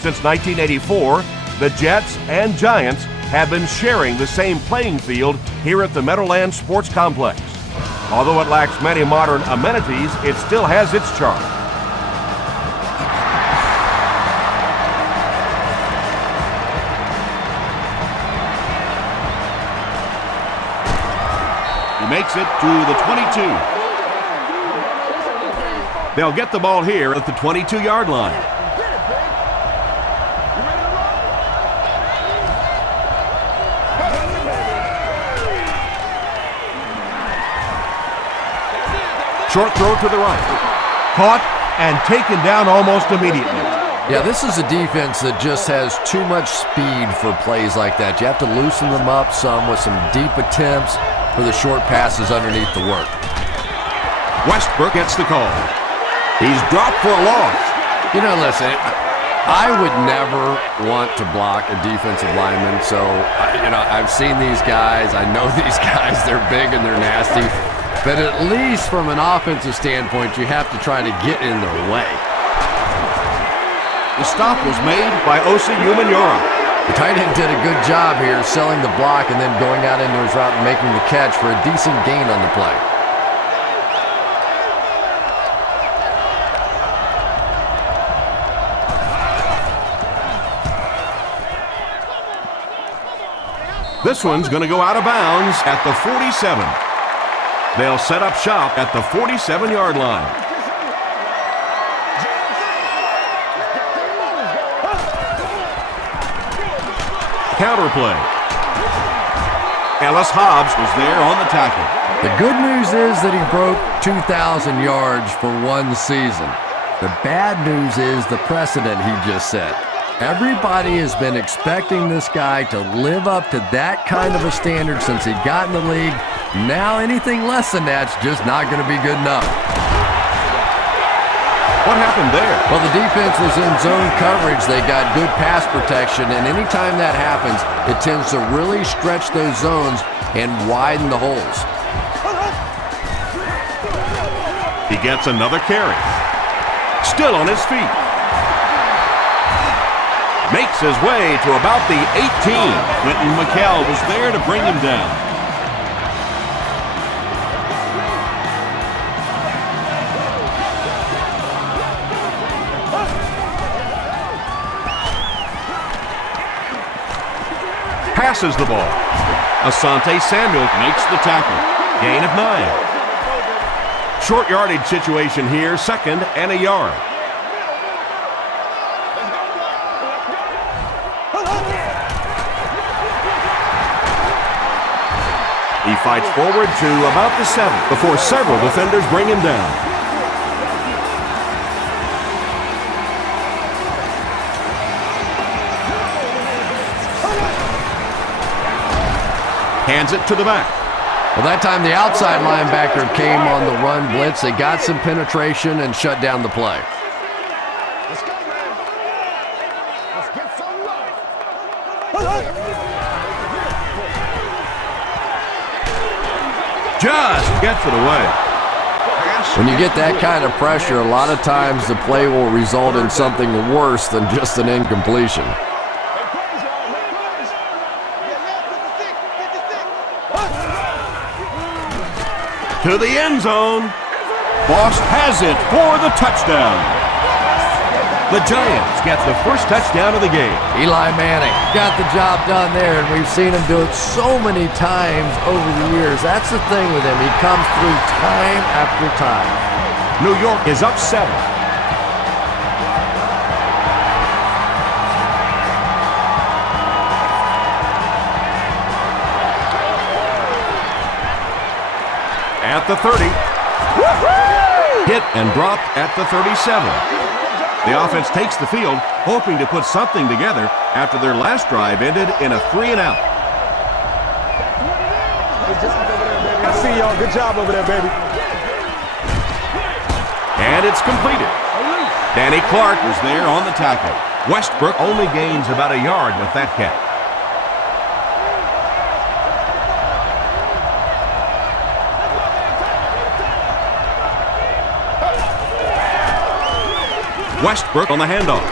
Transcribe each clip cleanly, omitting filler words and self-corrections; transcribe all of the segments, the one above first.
Since 1984, the Jets and Giants have been sharing the same playing field here at the Meadowlands Sports Complex. Although it lacks many modern amenities, it still has its charm. He makes it to the 22. They'll get the ball here at the 22-yard line. Short throw to the right. Caught and taken down almost immediately. Yeah, this is a defense that just has too much speed for plays like that. You have to loosen them up some with some deep attempts for the short passes underneath the work. Westbrook gets the call. He's dropped for a loss. You know, listen, I would never want to block a defensive lineman, so, I've seen these guys. I know these guys. They're big and they're nasty. But at least from an offensive standpoint, you have to try to get in their way. The stop was made by Osi Umenyiora. The tight end did a good job here selling the block and then going out into his route and making the catch for a decent gain on the play. This one's going to go out of bounds at the 47. They'll set up shop at the 47-yard line. Counterplay. Ellis Hobbs was there on the tackle. The good news is that he broke 2,000 yards for one season. The bad news is the precedent he just set. Everybody has been expecting this guy to live up to that kind of a standard since he got in the league. Now anything less than that's just not going to be good enough. What happened there? Well, the defense was in zone coverage. They got good pass protection, and anytime that happens, it tends to really stretch those zones and widen the holes. He gets another carry. Still on his feet. Makes his way to about the 18. Quentin McKell was there to bring him down. Passes the ball. Asante Samuel makes the tackle. Gain of 9. Short yardage situation here, 2nd and a yard. He fights forward to about the 7 before several defenders bring him down. Hands it to the back. Well, that time the outside linebacker came on the run blitz. They got some penetration and shut down the play. Let's go, man. Let's get some love. Just gets it away. When you get that kind of pressure, a lot of times the play will result in something worse than just an incompletion. To the end zone. Boss has it for the touchdown. The Giants get the first touchdown of the game. Eli Manning got the job done there, and we've seen him do it so many times over the years. That's the thing with him. He comes through time after time. New York is up 7. At the 30. Hit and dropped at the 37. The offense takes the field, hoping to put something together after their last drive ended in a 3-and-out. I see y'all. Good job over there, baby. And it's completed. Danny Clark was there on the tackle. Westbrook only gains about a yard with that catch. Westbrook on the handoff.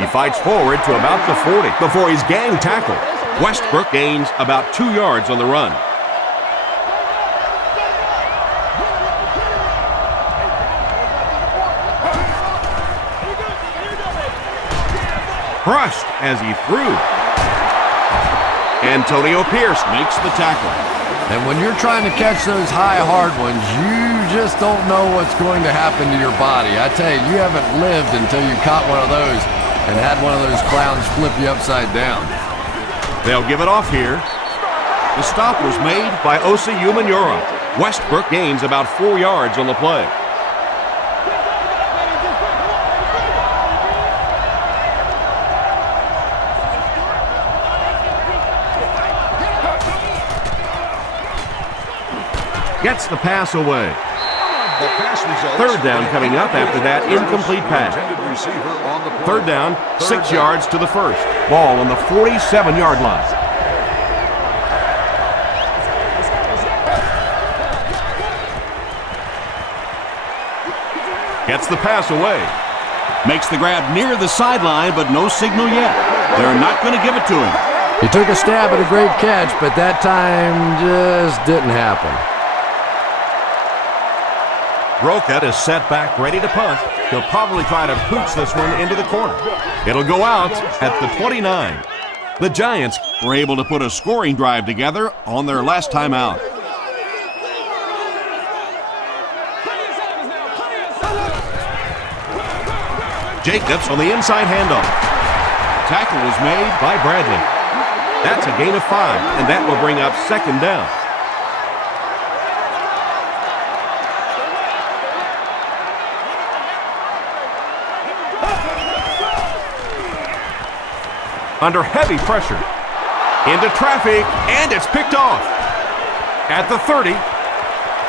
He fights forward to about the 40 before he's gang tackled. Westbrook gains about 2 yards on the run. Crushed as he threw. Antonio Pierce makes the tackle. And when you're trying to catch those high, hard ones, you just don't know what's going to happen to your body. I tell you, you haven't lived until you caught one of those and had one of those clowns flip you upside down. They'll give it off here. The stop was made by Osi Umenyiora. Westbrook gains about 4 yards on the play. Gets the pass away. Third down coming up after that incomplete pass. Third down, 6 yards to the first. Ball on the 47-yard line. Gets the pass away. Makes the grab near the sideline, but no signal yet. They're not going to give it to him. He took a stab at a great catch, but that time just didn't happen. Roquette is set back, ready to punt. He'll probably try to pooch this one into the corner. It'll go out at the 29. The Giants were able to put a scoring drive together on their last time out. Jacobs on the inside handoff. Tackle was made by Bradley. That's a gain of 5, and that will bring up second down. Under heavy pressure, into traffic, and it's picked off. At the 30,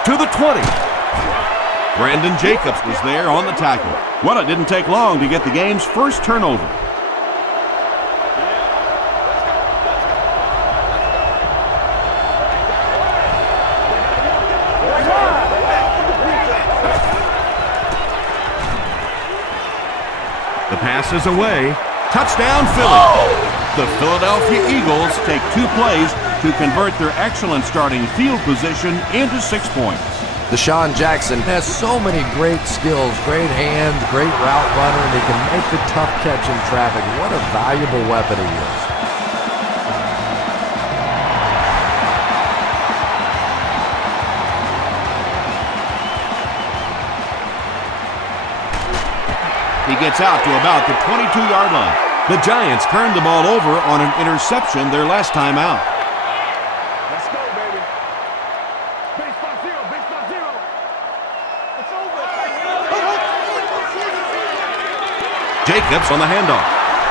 to the 20. Brandon Jacobs was there on the tackle. Well, it didn't take long to get the game's first turnover. The pass is away. Touchdown, Philly. The Philadelphia Eagles take 2 plays to convert their excellent starting field position into 6 points. Deshaun Jackson has so many great skills, great hands, great route runner, and he can make the tough catch in traffic. What a valuable weapon he is. He gets out to about the 22-yard line. The Giants turned the ball over on an interception their last time out. Let's go, baby. Base front zero, base front zero. It's over. Jacobs on the handoff.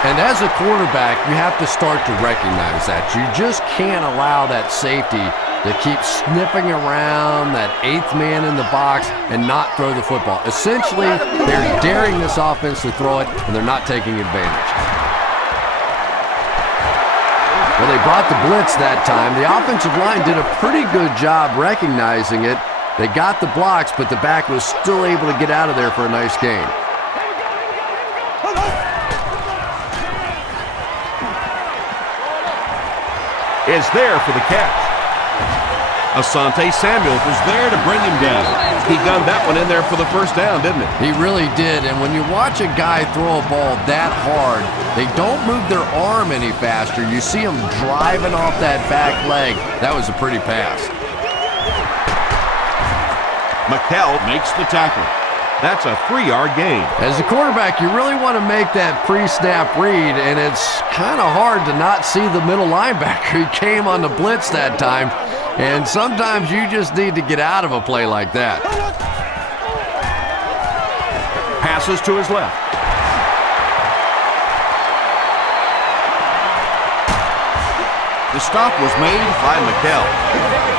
And as a quarterback, you have to start to recognize that. You just can't allow that safety to keep sniffing around that 8th man in the box and not throw the football. Essentially, they're daring this offense to throw it, and they're not taking advantage. Well, they brought the blitz that time. The offensive line did a pretty good job recognizing it. They got the blocks, but the back was still able to get out of there for a nice gain. Is there for the catch. Asante Samuel was there to bring him down. He gunned that one in there for the first down, didn't he? He really did, and when you watch a guy throw a ball that hard, they don't move their arm any faster. You see them driving off that back leg. That was a pretty pass. McKell makes the tackle. That's a 3-yard gain. As a quarterback, you really want to make that pre-snap read, and it's kind of hard to not see the middle linebacker. He came on the blitz that time, and sometimes you just need to get out of a play like that. Passes to his left. The stop was made by McKell.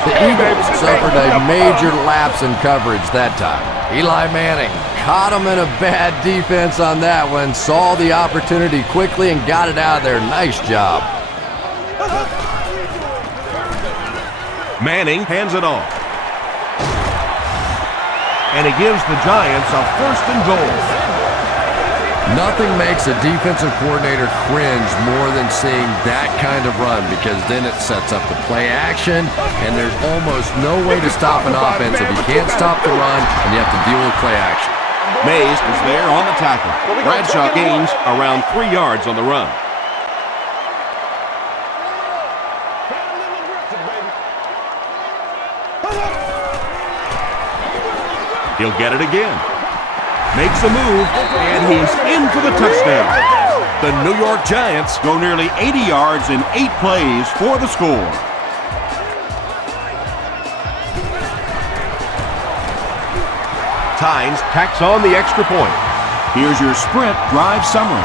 The Eagles suffered a major lapse in coverage that time. Eli Manning caught him in a bad defense on that one, saw the opportunity quickly and got it out of there. Nice job. Manning hands it off. And he gives the Giants a 1st and goal. Nothing makes a defensive coordinator cringe more than seeing that kind of run, because then it sets up the play action, and there's almost no way to stop an offense if you can't stop the run and you have to deal with play action. Mays was there on the tackle. Bradshaw gains around 3 yards on the run. He'll get it again. Makes a move, and he's in for the touchdown. The New York Giants go nearly 80 yards in 8 plays for the score. Tynes tacks on the extra point. Here's your sprint drive summary.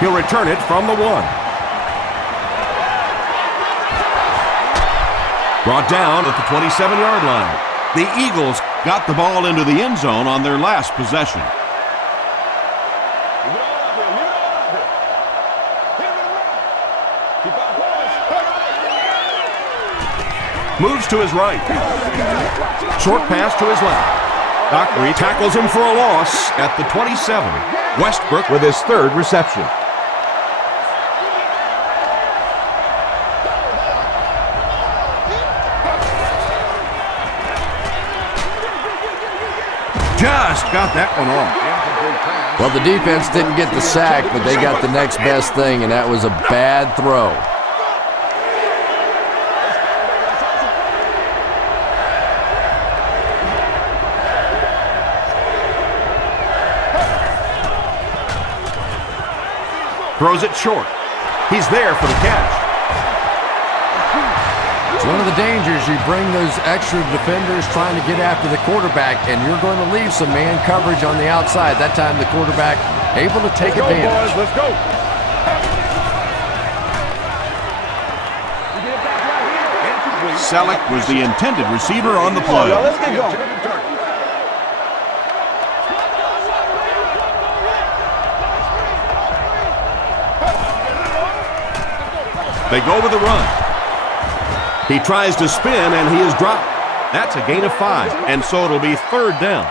He'll return it from the 1. Brought down at the 27-yard line. The Eagles got the ball into the end zone on their last possession. Moves to his right. Short pass to his left. Dockery tackles him for a loss at the 27. Westbrook with his 3rd reception. Just got that one off. Well, the defense didn't get the sack, but they got the next best thing, and that was a bad throw. Throws it short. He's there for the catch. It's one of the dangers. You bring those extra defenders trying to get after the quarterback, and you're going to leave some man coverage on the outside. That time the quarterback able to take advantage. Let's go. Selleck was the intended receiver on the play. Let's get going. They go with the run. He tries to spin, and he is dropped. That's a gain of 5, and so it'll be 3rd down.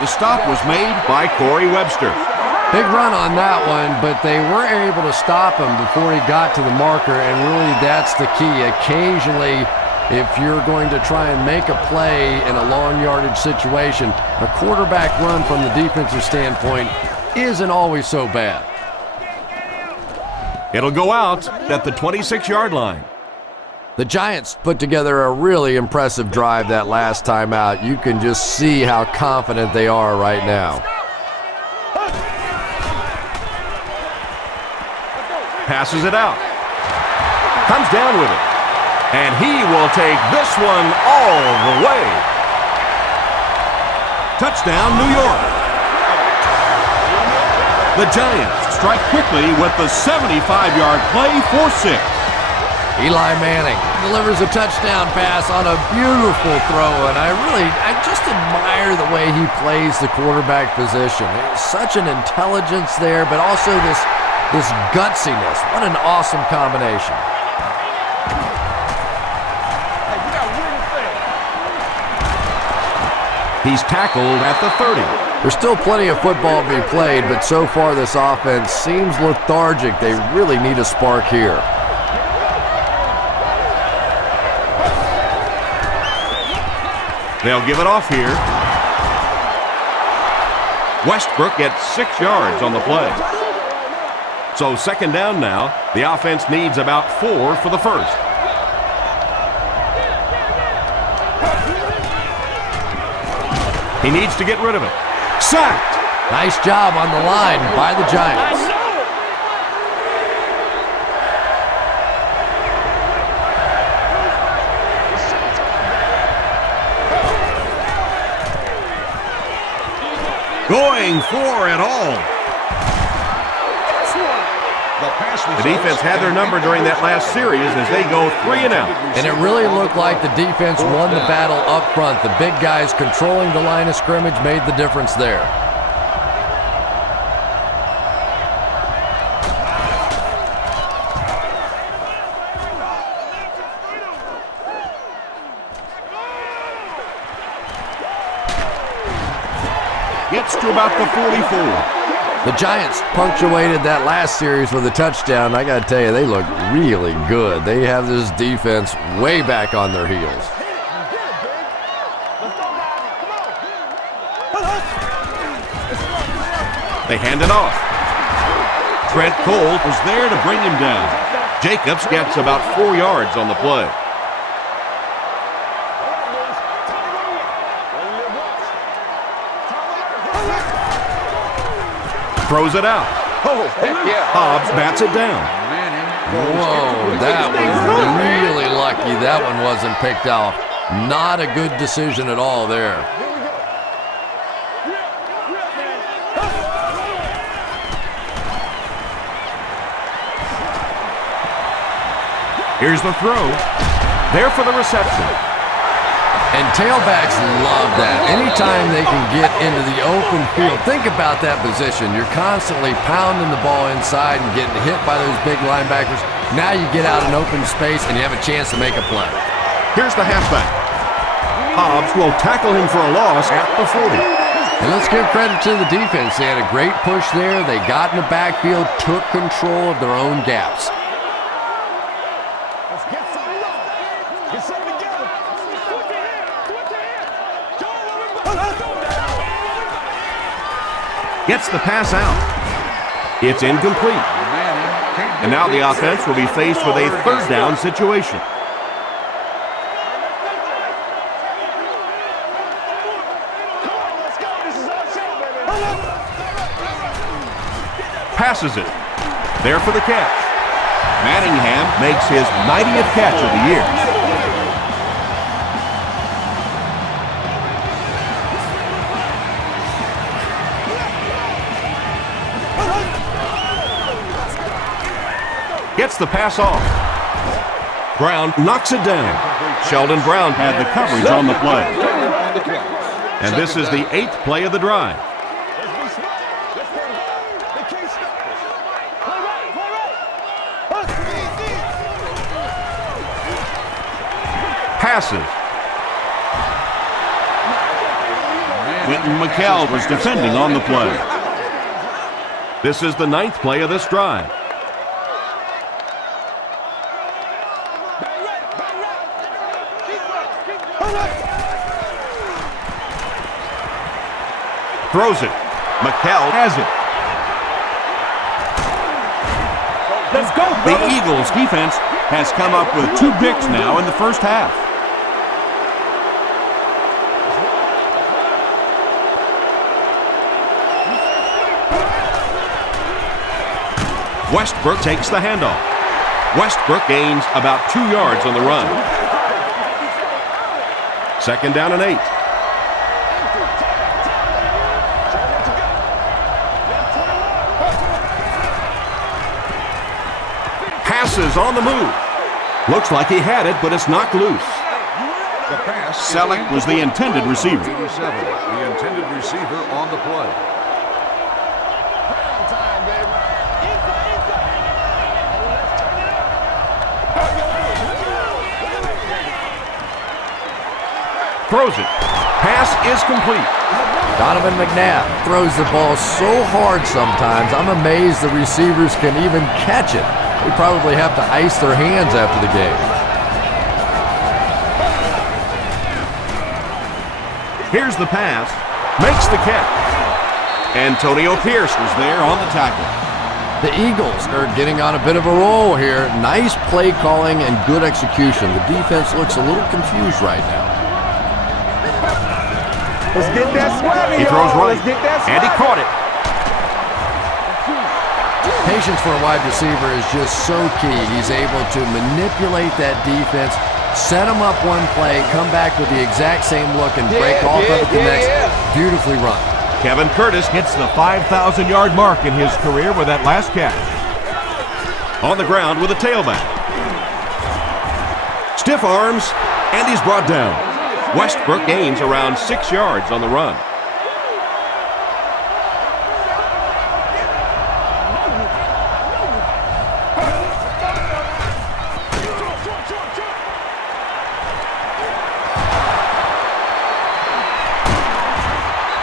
The stop was made by Corey Webster. Big run on that one, but they were able to stop him before he got to the marker, and really that's the key. Occasionally, if you're going to try and make a play in a long yardage situation, a quarterback run from the defensive standpoint isn't always so bad. It'll go out at the 26-yard line. The Giants put together a really impressive drive that last time out. You can just see how confident they are right now. Passes it out. Comes down with it. And he will take this one all the way. Touchdown, New York. The Giants strike quickly with the 75-yard play for 6. Eli Manning delivers a touchdown pass on a beautiful throw, and I just admire the way he plays the quarterback position. It's such an intelligence there, but also this gutsiness. What an awesome combination. He's tackled at the 30. There's still plenty of football to be played, but so far this offense seems lethargic. They really need a spark here. They'll give it off here. Westbrook gets 6 yards on the play. So 2nd down now. The offense needs about 4 for the first. He needs to get rid of it. Sacked! Nice job on the line by the Giants. Going for it all. The pass The defense had their number during that last series as they go 3 and out. And it really looked like the defense won the battle up front. The big guys controlling the line of scrimmage made the difference there. Gets to about the 44. The Giants punctuated that last series with a touchdown. I got to tell you, they look really good. They have this defense way back on their heels. They hand it off. Trent Cole was there to bring him down. Jacobs gets about 4 yards on the play. Throws it out. Hobbs bats it down. Whoa, that was really lucky. That one wasn't picked off. Not a good decision at all there. Here's the throw. There for the reception. And tailbacks love that. Anytime they can get into the open field, think about that position. You're constantly pounding the ball inside and getting hit by those big linebackers. Now you get out in open space and you have a chance to make a play. Here's the halfback. Hobbs will tackle him for a loss at the 40. And let's give credit to the defense. They had a great push there. They got in the backfield, took control of their own gaps. Let's get something up. Get something together. Gets the pass out. It's incomplete. And now the offense will be faced with a 3rd down situation. Passes it. There for the catch. Manningham makes his 90th catch of the year. Gets the pass off. Brown knocks it down. Sheldon Brown had the coverage on the play. And this is the 8th play of the drive. Passes. Quentin McKell was defending on the play. This is the 9th play of this drive. Throws it. McKell has it. Let's go, The Eagles defense has come up with 2 picks now in the first half. Westbrook takes the handoff. Westbrook gains about 2 yards on the run. 2nd down and 8. Passes on the move. Looks like he had it, but it's knocked loose. The pass. Selleck was the intended receiver. 87, the intended receiver on the play. Throws it. Pass is complete. Donovan McNabb throws the ball so hard sometimes, I'm amazed the receivers can even catch it. They probably have to ice their hands after the game. Here's the pass. Makes the catch. Antonio Pierce was there on the tackle. The Eagles are getting on a bit of a roll here. Nice play calling and good execution. The defense looks a little confused right now. Let's get that swagger, He throws right, Let's get that and he caught it. Patience for a wide receiver is just so key. He's able to manipulate that defense, set them up one play, come back with the exact same look, and break off of it the next. Beautifully run. Kevin Curtis hits the 5,000-yard mark in his career with that last catch. On the ground with a tailback. Stiff arms, and he's brought down. Westbrook gains around 6 yards on the run.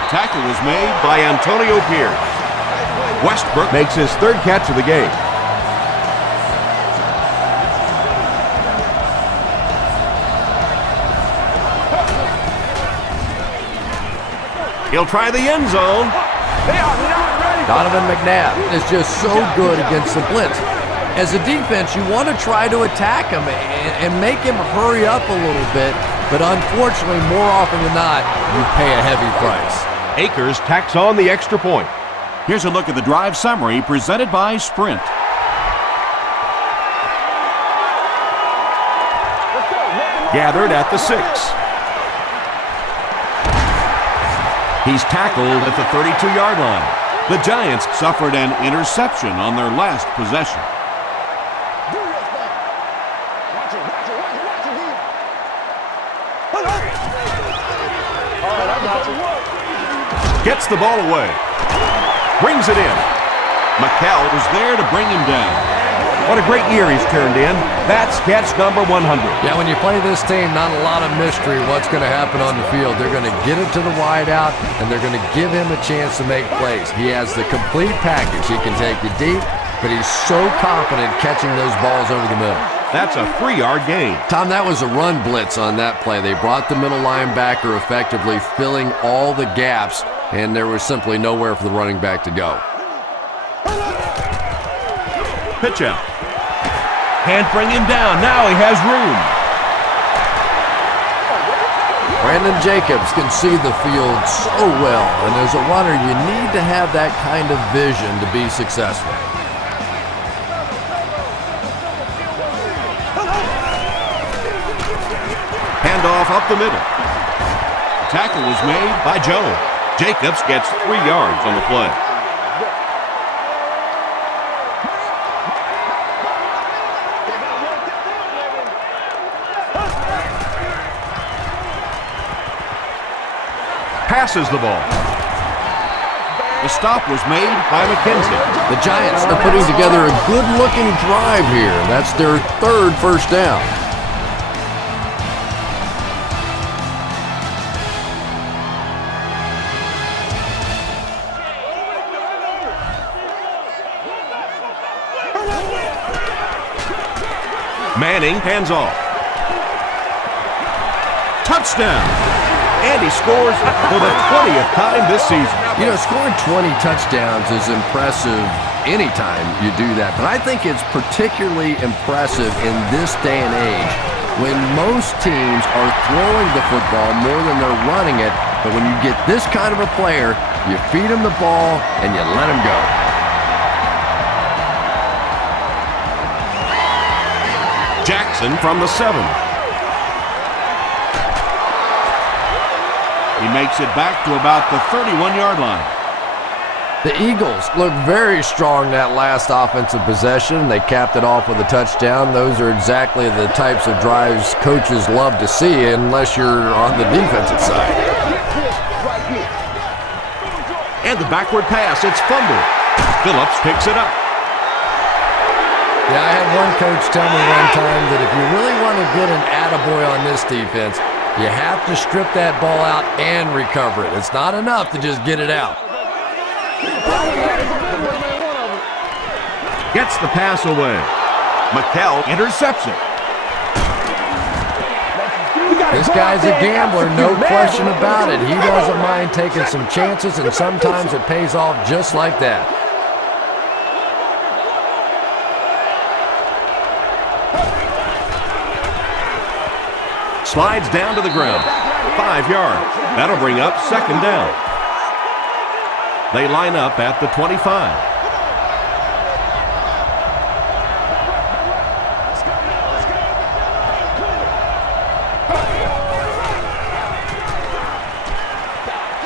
Tackle was made by Antonio Pierce. Westbrook makes his 3rd catch of the game. He'll try the end zone. Donovan McNabb is just so good against the blitz. As a defense, you want to try to attack him and make him hurry up a little bit, but unfortunately, more often than not, you pay a heavy price. Akers tacks on the extra point. Here's a look at the drive summary presented by Sprint. Gathered at the 6. He's tackled at the 32-yard line. The Giants suffered an interception on their last possession. Gets the ball away. Brings it in. McCall is there to bring him down. What a great year he's turned in. That's catch number 100. Yeah, when you play this team, not a lot of mystery what's going to happen on the field. They're going to get it to the wide out, and they're going to give him a chance to make plays. He has the complete package. He can take you deep, but he's so confident catching those balls over the middle. That's a 3-yard gain. Tom, that was a run blitz on that play. They brought the middle linebacker effectively, filling all the gaps, and there was simply nowhere for the running back to go. Pitch out. Can't bring him down. Now he has room. Brandon Jacobs can see the field so well, and as a runner, you need to have that kind of vision to be successful. Handoff up the middle. Tackle was made by Jones. Jacobs gets 3 yards on the play. Passes the ball. The stop was made by McKenzie. The Giants are putting together a good-looking drive here. That's their 3rd first down. Manning hands off. Touchdown! And he scores for the 20th time this season. You know, scoring 20 touchdowns is impressive anytime you do that, but I think it's particularly impressive in this day and age when most teams are throwing the football more than they're running it, but when you get this kind of a player, you feed him the ball and you let him go. Jackson from the 7. He makes it back to about the 31-yard line. The Eagles look very strong that last offensive possession. They capped it off with a touchdown. Those are exactly the types of drives coaches love to see unless you're on the defensive side. And the backward pass, it's fumbled. Phillips picks it up. Yeah, I had one coach tell me one time that if you really want to get an attaboy on this defense, you have to strip that ball out and recover it. It's not enough to just get it out. Gets the pass away. McCall intercepts it. This guy's a gambler, no question about it. He doesn't mind taking some chances, and sometimes it pays off just like that. Slides down to the ground. 5 yards. That'll bring up 2nd down. They line up at the 25.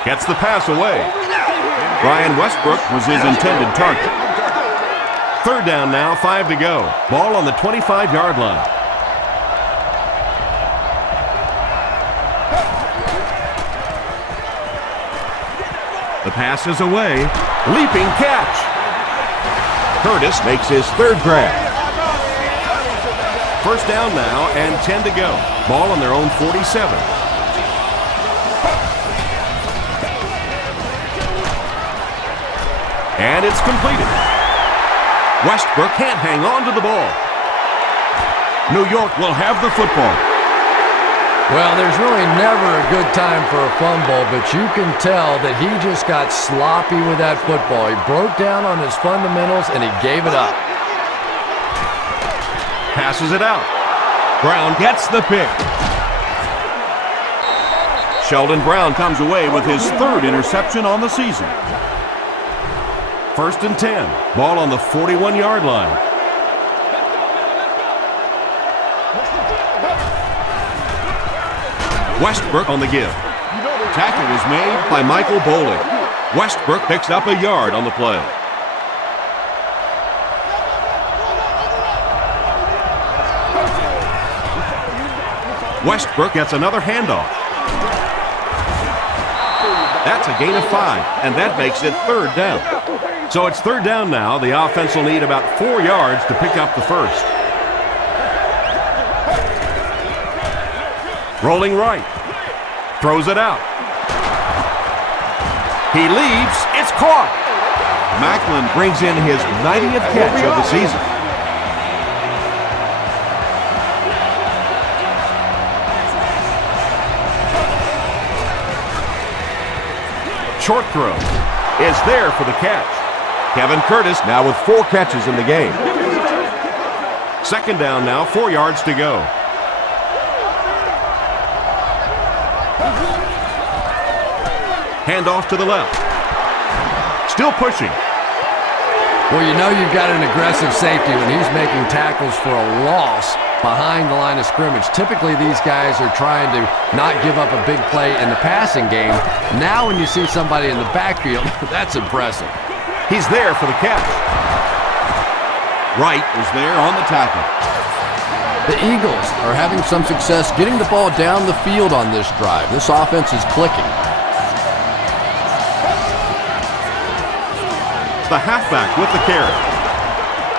Gets the pass away. Brian Westbrook was his intended target. Third down now, 5 to go. Ball on the 25-yard line. The pass is away. Leaping catch. Curtis makes his third grab. First down now and 10 to go. Ball on their own 47. And it's completed. Westbrook can't hang on to the ball. New York will have the football. Well, there's really never a good time for a fumble, but you can tell that he just got sloppy with that football. He broke down on his fundamentals, and he gave it up. Passes it out. Brown gets the pick. Sheldon Brown comes away with his third interception on the season. First and 10. Ball on the 41-yard line. Westbrook on the give. Tackle was made by Michael Bowling. Westbrook picks up a yard on the play. Westbrook gets another handoff. That's a gain of 5, and that makes it third down. So it's third down now. The offense will need about 4 yards to pick up the first. Rolling right. Throws it out. He leaps. It's caught. Macklin brings in his 90th catch of the season. Short throw is there for the catch. Kevin Curtis now with 4 catches in the game. Second down now, 4 yards to go. Handoff to the left. Still pushing. Well, you know you've got an aggressive safety when he's making tackles for a loss behind the line of scrimmage. Typically, these guys are trying to not give up a big play in the passing game. Now when you see somebody in the backfield, that's impressive. He's there for the catch. Wright was there on the tackle. The Eagles are having some success getting the ball down the field on this drive. This offense is clicking. The halfback with the carry.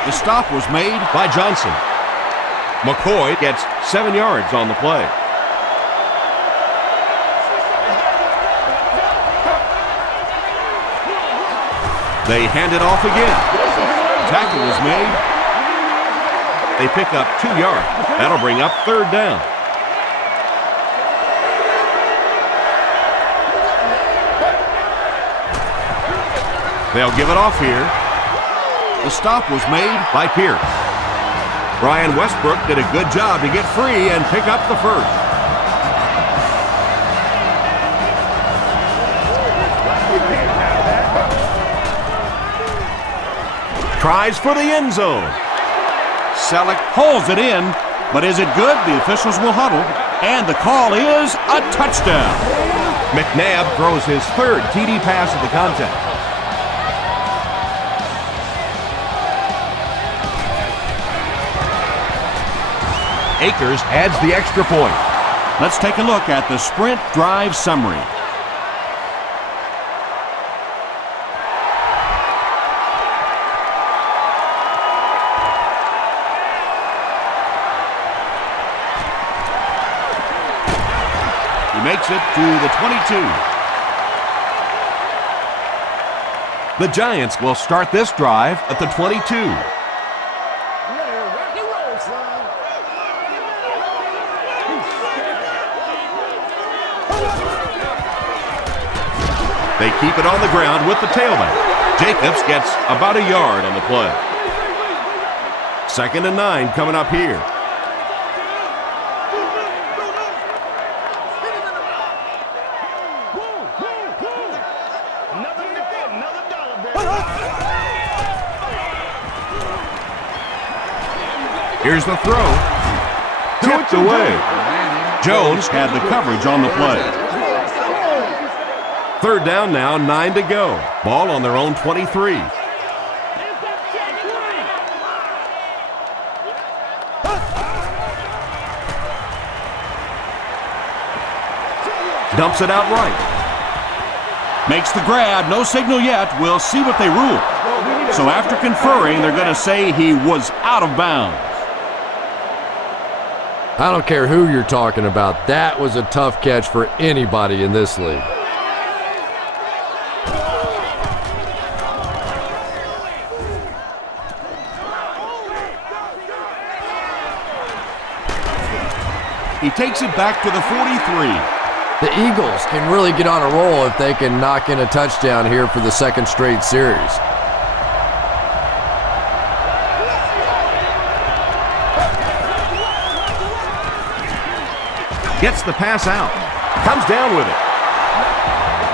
The stop was made by Johnson. McCoy gets 7 yards on the play. They hand it off again. Tackle was made. They pick up 2 yards. That'll bring up third down. They'll give it off here. The stop was made by Pierce. Brian Westbrook did a good job to get free and pick up the first. Tries for the end zone. Selleck pulls it in, but is it good? The officials will huddle, and the call is a touchdown. McNabb throws his third TD pass of the contest. Akers adds the extra point. Let's take a look at the sprint drive summary. He makes it to the 22. The Giants will start this drive at the 22. They keep it on the ground with the tailback. Jacobs gets about a yard on the play. 2nd and 9 coming up here. Here's the throw. Tipped away. Jones had the coverage on the play. Third down now, 9 to go. Ball on their own 23. Dumps it out right. Makes the grab. No signal yet. We'll see what they rule. So after conferring, they're going to say he was out of bounds. I don't care who you're talking about. That was a tough catch for anybody in this league. He takes it back to the 43. The Eagles can really get on a roll if they can knock in a touchdown here for the second straight series. Gets the pass out. Comes down with it.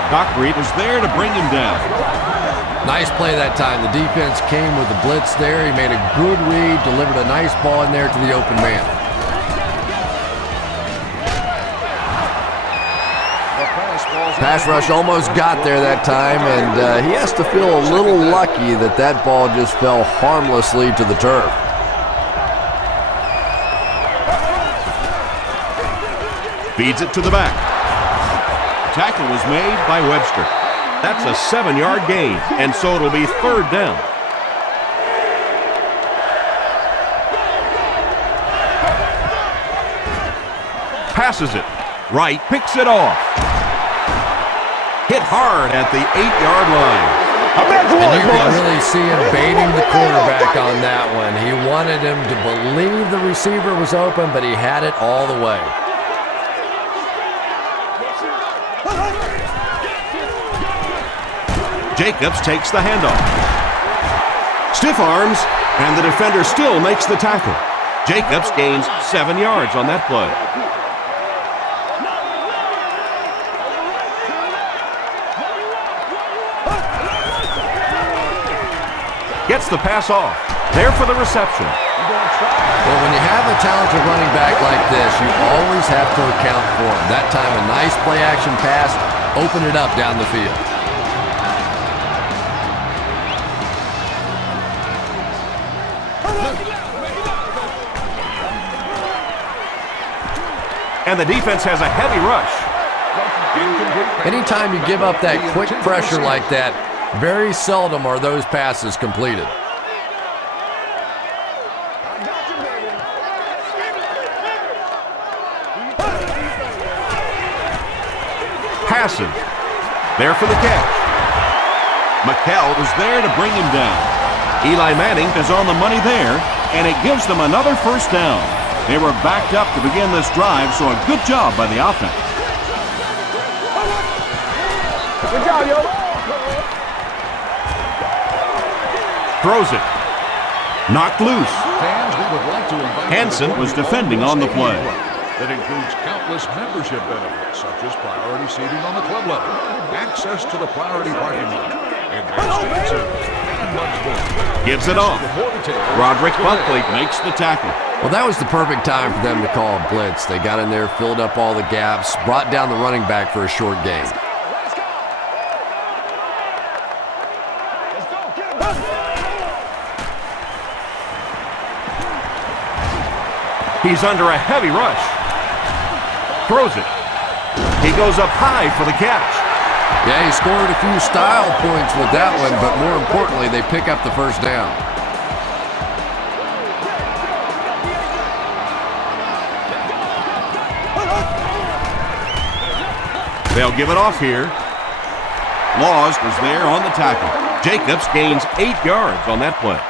Dockery was there to bring him down. Nice play that time. The defense came with the blitz there. He made a good read, delivered a nice ball in there to the open man. Pass rush almost got there that time, and he has to feel a little lucky that that ball just fell harmlessly to the turf. Feeds it to the back. Tackle was made by Webster. That's a 7-yard gain, and so it'll be third down. Passes it. Right, picks it off. Hit hard at the 8-yard line. And you can really see him baiting the quarterback on that one. He wanted him to believe the receiver was open, but he had it all the way. Jacobs takes the handoff. Stiff arms, and the defender still makes the tackle. Jacobs gains 7 yards on that play. Gets the pass off. There for the reception. Well, when you have a talented running back like this, you always have to account for him. That time, a nice play-action pass opened it up down the field. And the defense has a heavy rush. Anytime you give up that quick pressure like that, very seldom are those passes completed. Passing. There for the catch. McHale was there to bring him down. Eli Manning is on the money there, and it gives them another first down. They were backed up to begin this drive, so a good job by the offense. Good job, yo. Throws it. Knocked loose. Hansen was defending on the play. That includes countless membership benefits, such as priority seating on the club level, access to the priority parking lot, enhanced ticket service, and much more. Gives it off. Roderick Buckley makes the tackle. Well, that was the perfect time for them to call a blitz. They got in there, filled up all the gaps, brought down the running back for a short gain. He's under a heavy rush. Throws it. He goes up high for the catch. Yeah, he scored a few style points with that one, but more importantly, they pick up the first down. They'll give it off here. Laws was there on the tackle. Jacobs gains 8 yards on that play.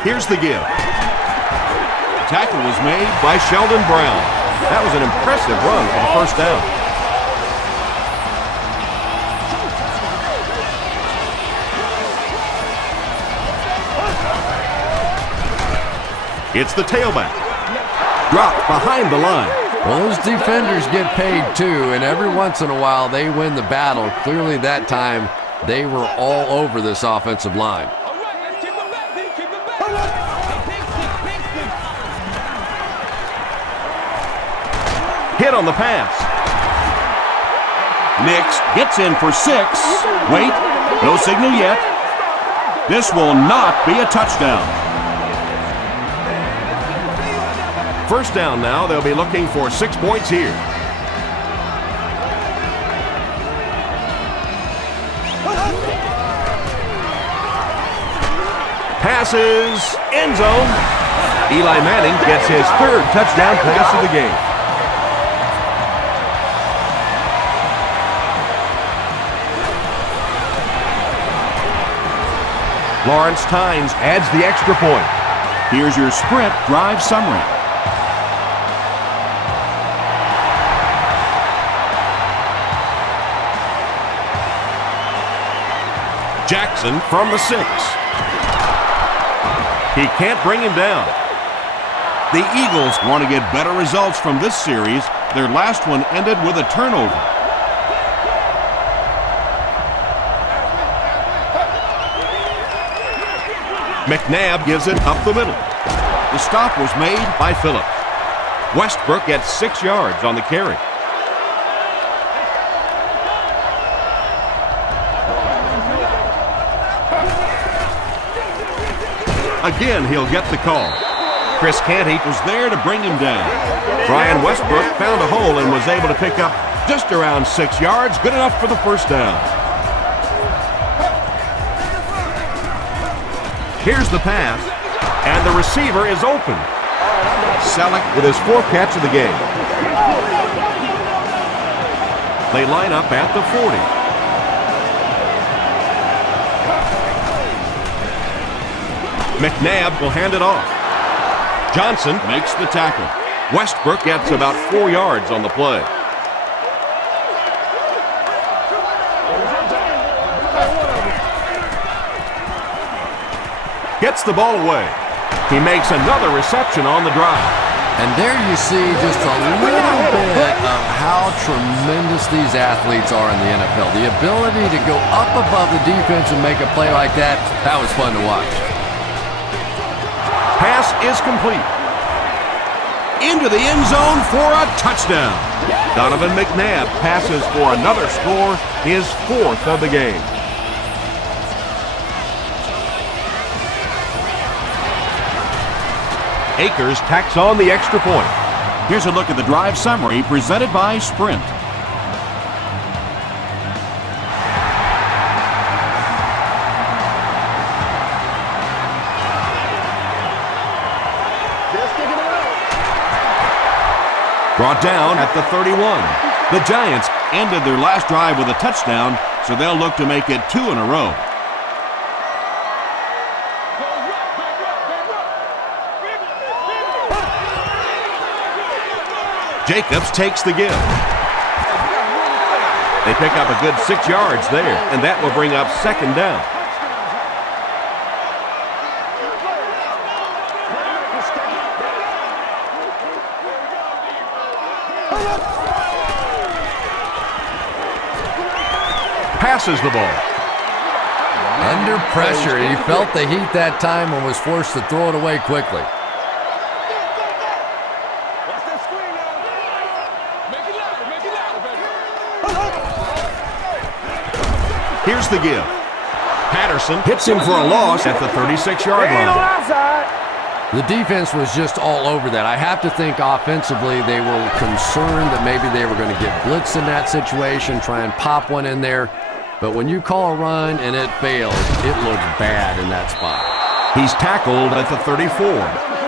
Here's the give. The tackle was made by Sheldon Brown. That was an impressive run for the first down. It's the tailback. Dropped behind the line. Well, those defenders get paid too, and every once in a while they win the battle. Clearly that time they were all over this offensive line. Hit on the pass. Nix gets in for 6. Wait, no signal yet. This will not be a touchdown. First down now. They'll be looking for 6 points here. Passes, end zone. Eli Manning gets his 3rd touchdown pass of the game. Lawrence Tynes adds the extra point. Here's your sprint drive summary. Jackson from the 6. He can't bring him down. The Eagles want to get better results from this series. Their last one ended with a turnover. McNabb gives it up the middle. The stop was made By Phillips. Westbrook gets 6 yards on the carry. Again, he'll get the call. Chris Canty was there to bring him down. Brian Westbrook found a hole and was able to pick up just around 6 yards, good enough for the first down. Here's the pass, and the receiver is open. Selleck with his 4th catch of the game. They line up at the 40. McNabb will hand it off. Johnson Makes the tackle. Westbrook gets about 4 yards on the play. Gets the ball away. He makes another reception on the drive. And there you see just a little bit of how tremendous these athletes are in the NFL. The ability to go up above the defense and make a play like that, that was fun to watch. Pass is complete. Into the end zone for a touchdown. Donovan McNabb passes for another score, his 4th of the game. Akers tacks on the extra point. Here's a look at the drive summary presented by Sprint. Brought down at the 31. The Giants Ended their last drive with a touchdown, so they'll look to make it 2 in a row. Jacobs takes the give. They pick up a good 6 yards there, and that will bring up 2nd down. Passes the ball. Under pressure, he felt the heat that time and was forced to throw it away quickly. Here's the give. Patterson hits him for a loss at the 36-yard line. The defense was just all over that. I have to think offensively they were concerned that maybe they were going to get blitzed in that situation, try and pop one in there. But when you call a run and it fails, it looks bad in that spot. He's tackled at the 34.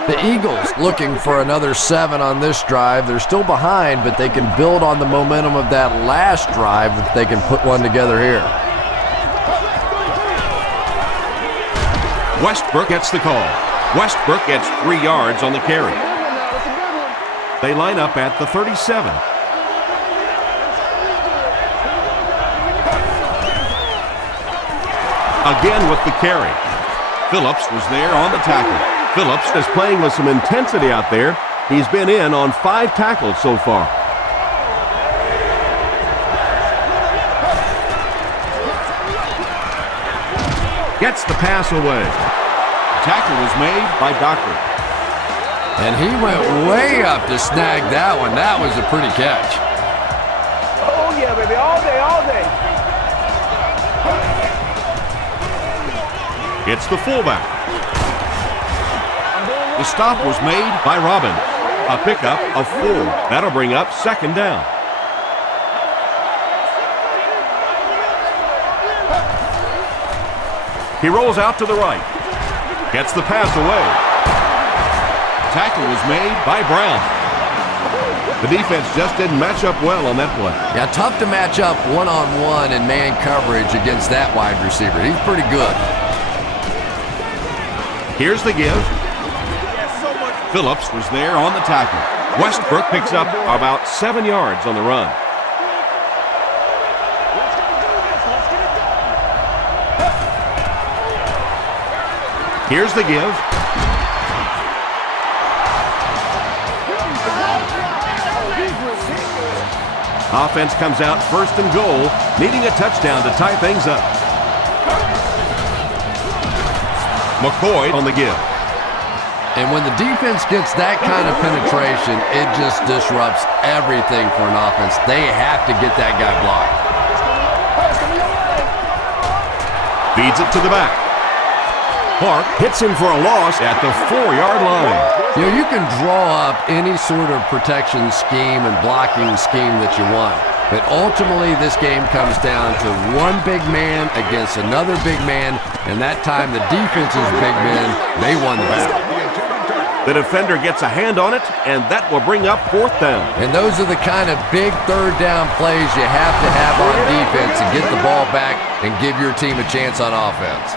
The Eagles looking for another 7 on this drive. They're still behind, but they can build on the momentum of that last drive if they can put one together here. Westbrook gets the call. Westbrook gets 3 yards on the carry. They line up at the 37. Again with the carry. Phillips was there on the tackle. Phillips is playing with some intensity out there. He's been in on 5 tackles so far. Gets the pass away. Tackle was made by Doctor. And he went way up to snag that one. That was a pretty catch. Oh, yeah, baby. All day, all day. It's the fullback. The stop was made by Robin. A pickup of 4. That'll bring up 2nd down. He rolls out to the right. Gets the pass away. Tackle was made by Brown. The defense just didn't match up well on that play. Yeah, tough to match up one-on-one in man coverage against that wide receiver. He's pretty good. Here's the give. Phillips was there on the tackle. Westbrook picks up about 7 yards on the run. Here's the give. Offense comes out 1st and goal, needing a touchdown to tie things up. McCoy on the give. And when the defense gets that kind of penetration, it just disrupts everything for an offense. They have to get that guy blocked. Feeds it to the back. Clark hits him for a loss at the 4-yard line. You know, you can draw up any sort of protection scheme and blocking scheme that you want. But ultimately, this game comes down to one big man against another big man. And that time, the defense's big men, they won the battle. The defender gets a hand on it, and that will bring up 4th down. And those are the kind of big 3rd down plays you have to have on defense to get the ball back and give your team a chance on offense.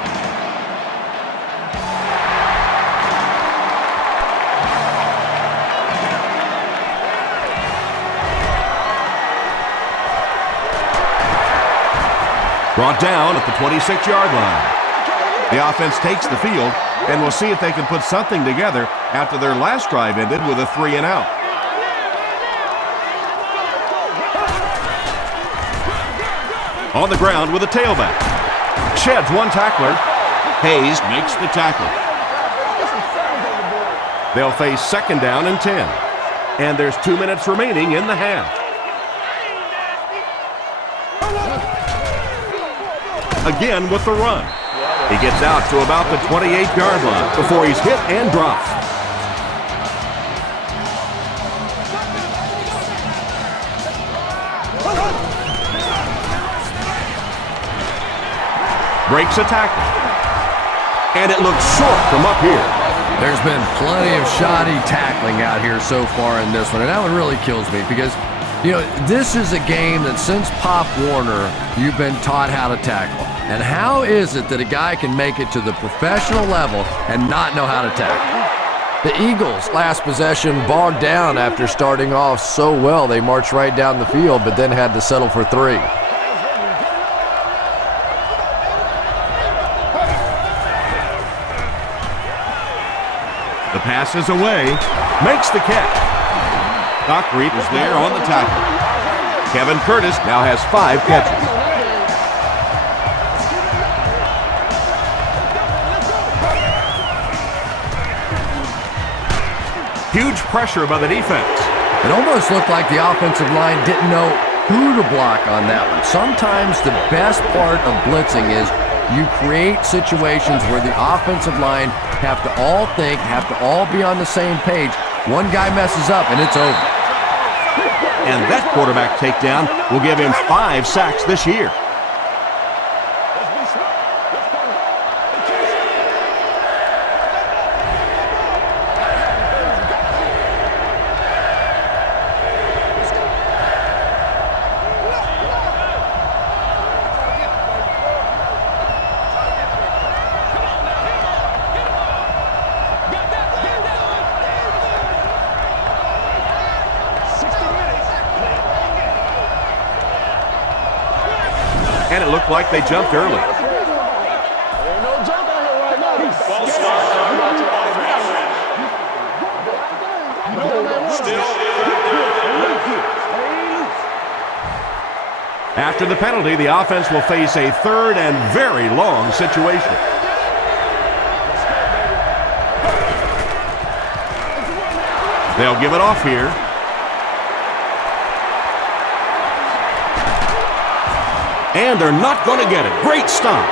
Brought down at the 26-yard line. The offense takes the field, and we'll see if they can put something together after their last drive ended with a 3-and-out. On the ground with a tailback. Sheds one tackler. Hayes makes the tackle. They'll face 2nd down and 10. And there's 2 minutes remaining in the half. Again with the run. He gets out to about the 28-yard line before he's hit and dropped. Breaks a tackle. And it looks short from up here. There's been plenty of shoddy tackling out here so far in this one, and that one really kills me because, you know, this is a game that since Pop Warner, you've been taught how to tackle. And how is it that a guy can make it to the professional level and not know how to tackle? The Eagles' last possession bogged down after starting off so well. They marched right down the field, but then had to settle for 3. The pass is away. Makes the catch. Dockery is there on the tackle. Kevin Curtis now has 5 catches. Huge pressure by the defense. It almost looked like the offensive line didn't know who to block on that one. Sometimes the best part of blitzing is you create situations where the offensive line have to all think, have to all be on the same page. One guy messes up and it's over. And that quarterback takedown will give him 5 sacks this year. And it looked like they jumped early. After the penalty, the offense will face a 3rd and very long situation. They'll give it off here. And they're not going to get it. Great stop.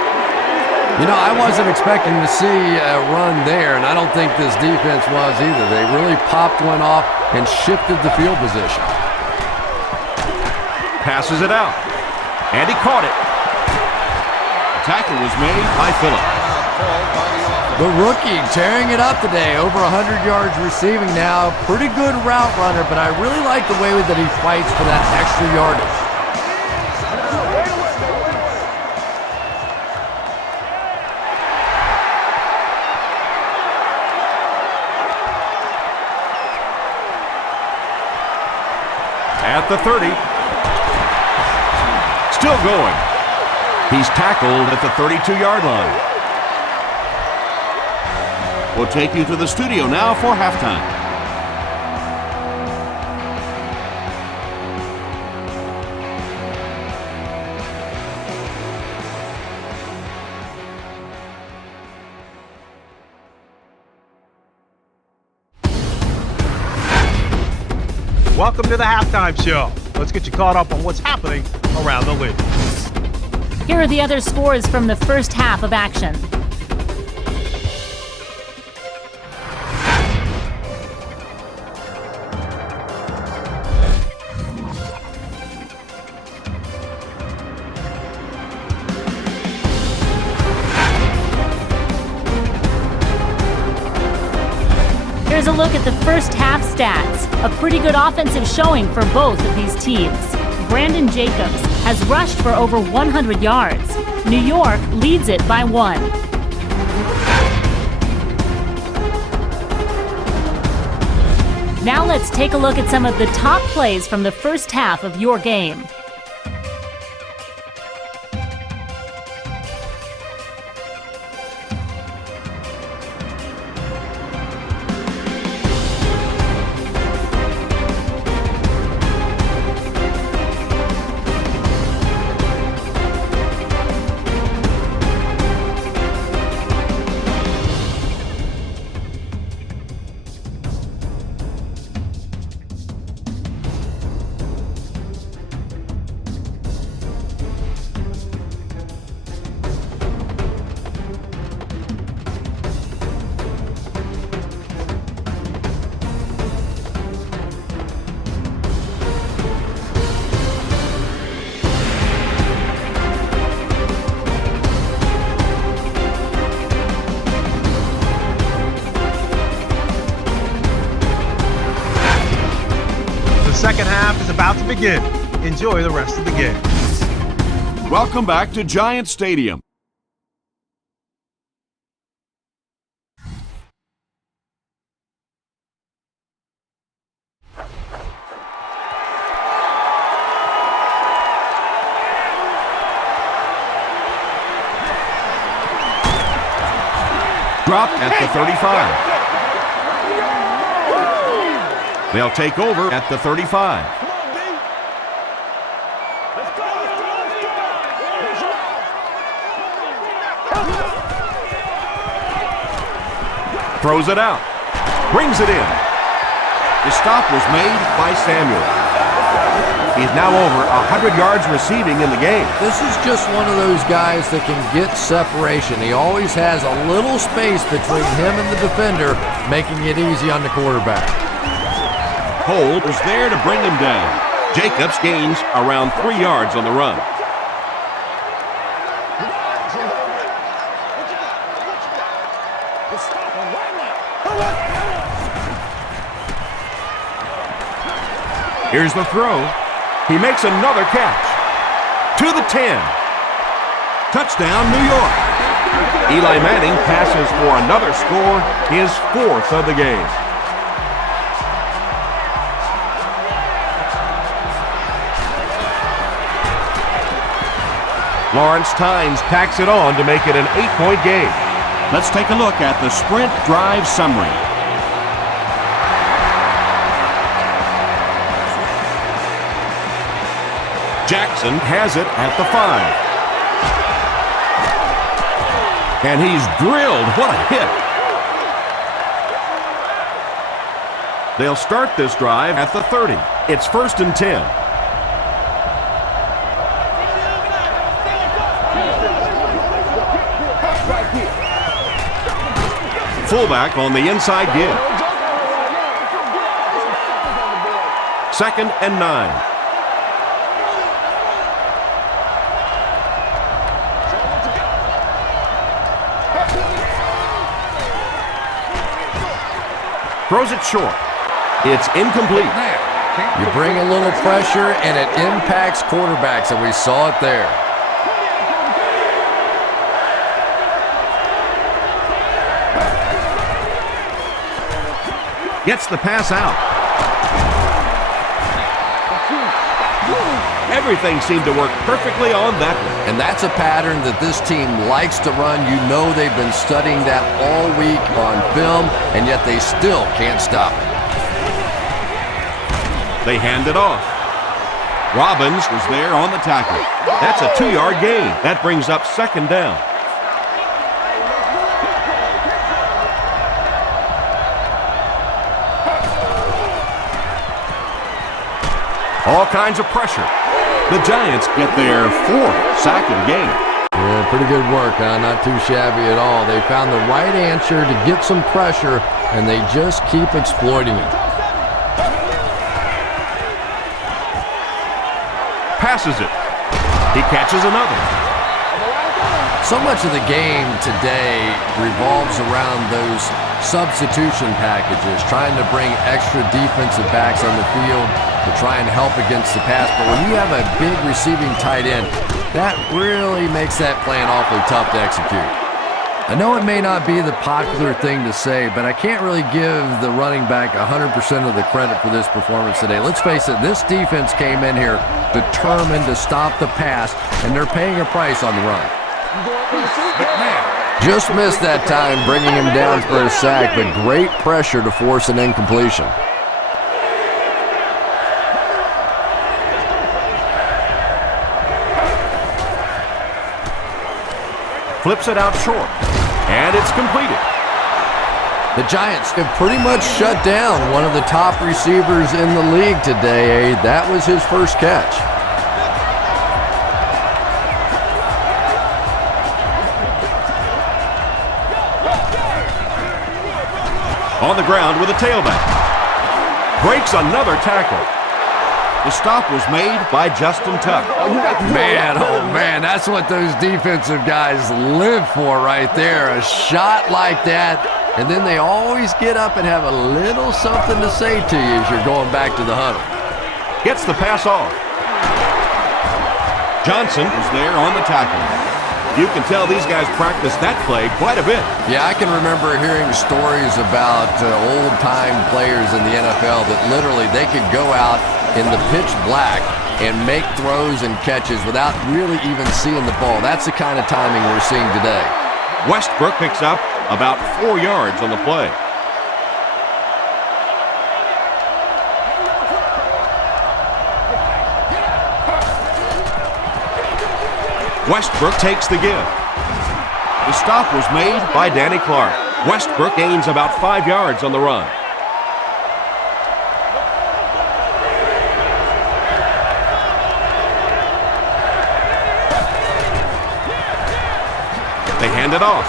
You know, I wasn't expecting to see a run there, and I don't think this defense was either. They really popped one off and shifted the field position. Passes it out. And he caught it. Tackle was made by Phillips. The rookie tearing it up today, over 100 yards receiving now. Pretty good route runner, but I really like the way that he fights for that extra yardage. At the 30. Still going. He's tackled at the 32-yard line. We'll take you to the studio now for halftime. Welcome to the halftime show. Let's get you caught up on what's happening around the league. Here are the other scores from the first half of action. Here's a look at the first half stats. A pretty good offensive showing for both of these teams. Brandon Jacobs has rushed for over 100 yards. New York leads it by 1. Now let's take a look at some of the top plays from the first half of your game. The second half is about to begin. Enjoy the rest of the game. Welcome back to Giant Stadium. Dropped at the 35. They'll take over at the 35. Throws it out. Brings it in. The stop was made by Samuel. He's now over 100 yards receiving in the game. This is just one of those guys that can get separation. He always has a little space between him and the defender, making it easy on the quarterback. Hold was there to bring him down. Jacobs gains around 3 yards on the run. Here's the throw. He makes another catch. To the 10. Touchdown, New York. Eli Manning passes for another score, his 4th of the game. Lawrence Tynes tacks it on to make it an 8-point game. Let's take a look at the sprint drive summary. Jackson has it at the 5. And he's drilled. What a hit. They'll start this drive at the 30. It's 1st and 10. fullback on the inside give. 2nd and 9. Throws it short. It's incomplete. You bring a little pressure, and it impacts quarterbacks, and we saw it there. Gets the pass out. Everything seemed to work perfectly on that one. And that's a pattern that this team likes to run. You know they've been studying that all week on film, and yet they still can't stop it. They hand it off. Robbins was there on the tackle. That's a 2-yard gain. That brings up 2nd down. All kinds of pressure. The Giants get their 4th sack of the game. Yeah, pretty good work, huh? Not too shabby at all. They found the right answer to get some pressure, and they just keep exploiting it. Passes it. He catches another. So much of the game today revolves around those substitution packages, trying to bring extra defensive backs on the field to try and help against the pass. But when you have a big receiving tight end, that really makes that plan awfully tough to execute. I know it may not be the popular thing to say, but I can't really give the running back 100% of the credit for this performance today. Let's face it, this defense came in here determined to stop the pass, and they're paying a price on the run. Just missed that time, bringing him down for a sack, but great pressure to force an incompletion. Flips it out short, and it's completed. The Giants have pretty much shut down one of the top receivers in the league today. That was his first catch. On the ground with a tailback. Breaks another tackle. The stop was made by Justin Tuck. Man, oh man, that's what those defensive guys live for right there. A shot like that, and then they always get up and have a little something to say to you as you're going back to the huddle. Gets the pass off. Johnson is there on the tackle. You can tell these guys practice that play quite a bit. Yeah, I can remember hearing stories about old-time players in the NFL that literally they could go out in the pitch black and make throws and catches without really even seeing the ball. That's the kind of timing we're seeing today. Westbrook picks up about 4 yards on the play. Westbrook takes the give. The stop was made by Danny Clark. Westbrook gains about 5 yards on the run. They hand it off.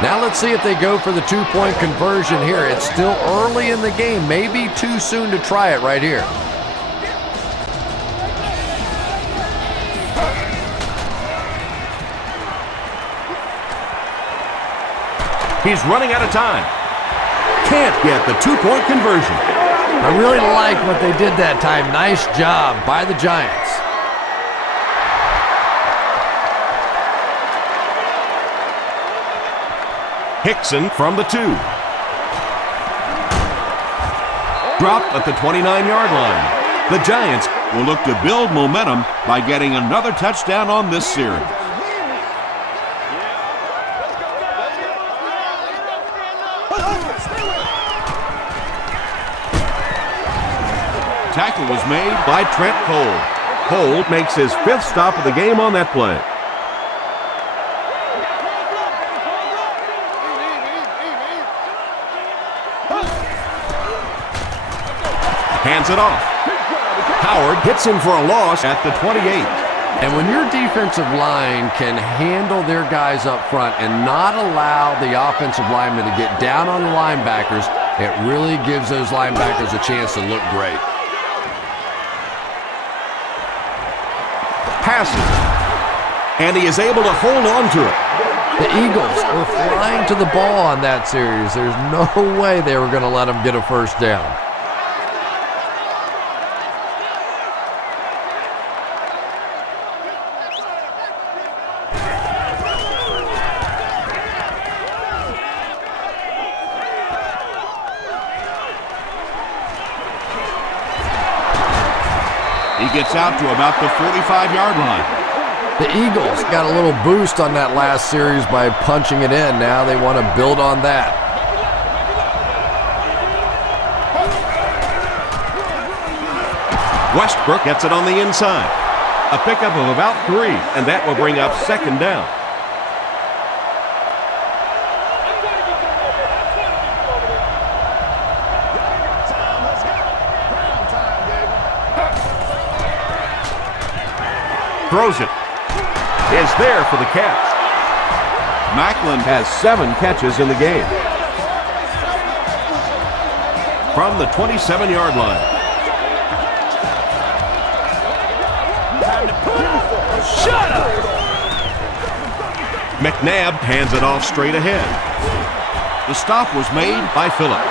Now let's see if they go for the two-point conversion here. It's still early in the game. Maybe too soon to try it right here. He's running out of time. Can't get the two-point conversion. I really like what they did that time. Nice job by the Giants. Hickson from the 2. Dropped at the 29-yard line. The Giants will look to build momentum by getting another touchdown on this series. Tackle was made by Trent Cole. Cole makes his 5th stop of the game on that play. Hands it off. Howard hits him for a loss at the 28. And when your defensive line can handle their guys up front and not allow the offensive linemen to get down on the linebackers, it really gives those linebackers a chance to look great. Passes. And he is able to hold on to it. The Eagles were flying to the ball on that series. There's no way they were going to let them get a first down. He gets out to about the 45-yard line. The Eagles got a little boost on that last series by punching it in. Now they want to build on that. Westbrook gets it on the inside. A pickup of about 3, and that will bring up second down. Throws it. Is there for the catch. Macklin has 7 catches in the game. From the 27-yard line. Shut up! McNabb hands it off straight ahead. The stop was made by Phillip.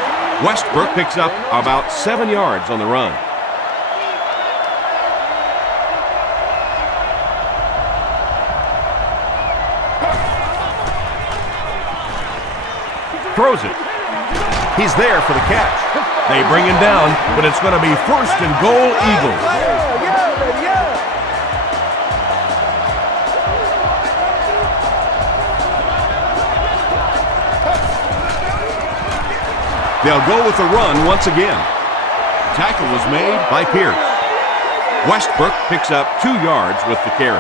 Westbrook picks up about 7 yards on the run. Throws it. He's there for the catch. They bring him down, but it's going to be first and goal, Eagles. They'll go with the run once again. Tackle was made by Pierce. Westbrook picks up 2 yards with the carry.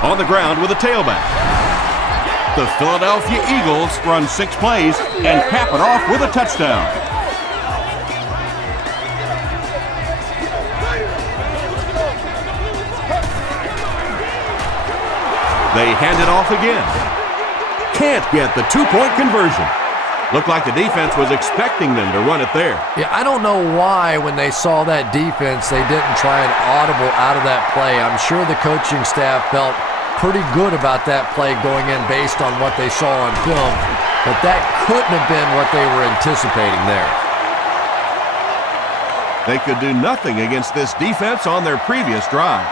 On the ground with a tailback. The Philadelphia Eagles run 6 plays and cap it off with a touchdown. They hand it off again. Can't get the 2-point conversion. Looked like the defense was expecting them to run it there. Yeah, I don't know why when they saw that defense, they didn't try an audible out of that play. I'm sure the coaching staff felt pretty good about that play going in based on what they saw on film, but that couldn't have been what they were anticipating there. They could do nothing against this defense on their previous drive.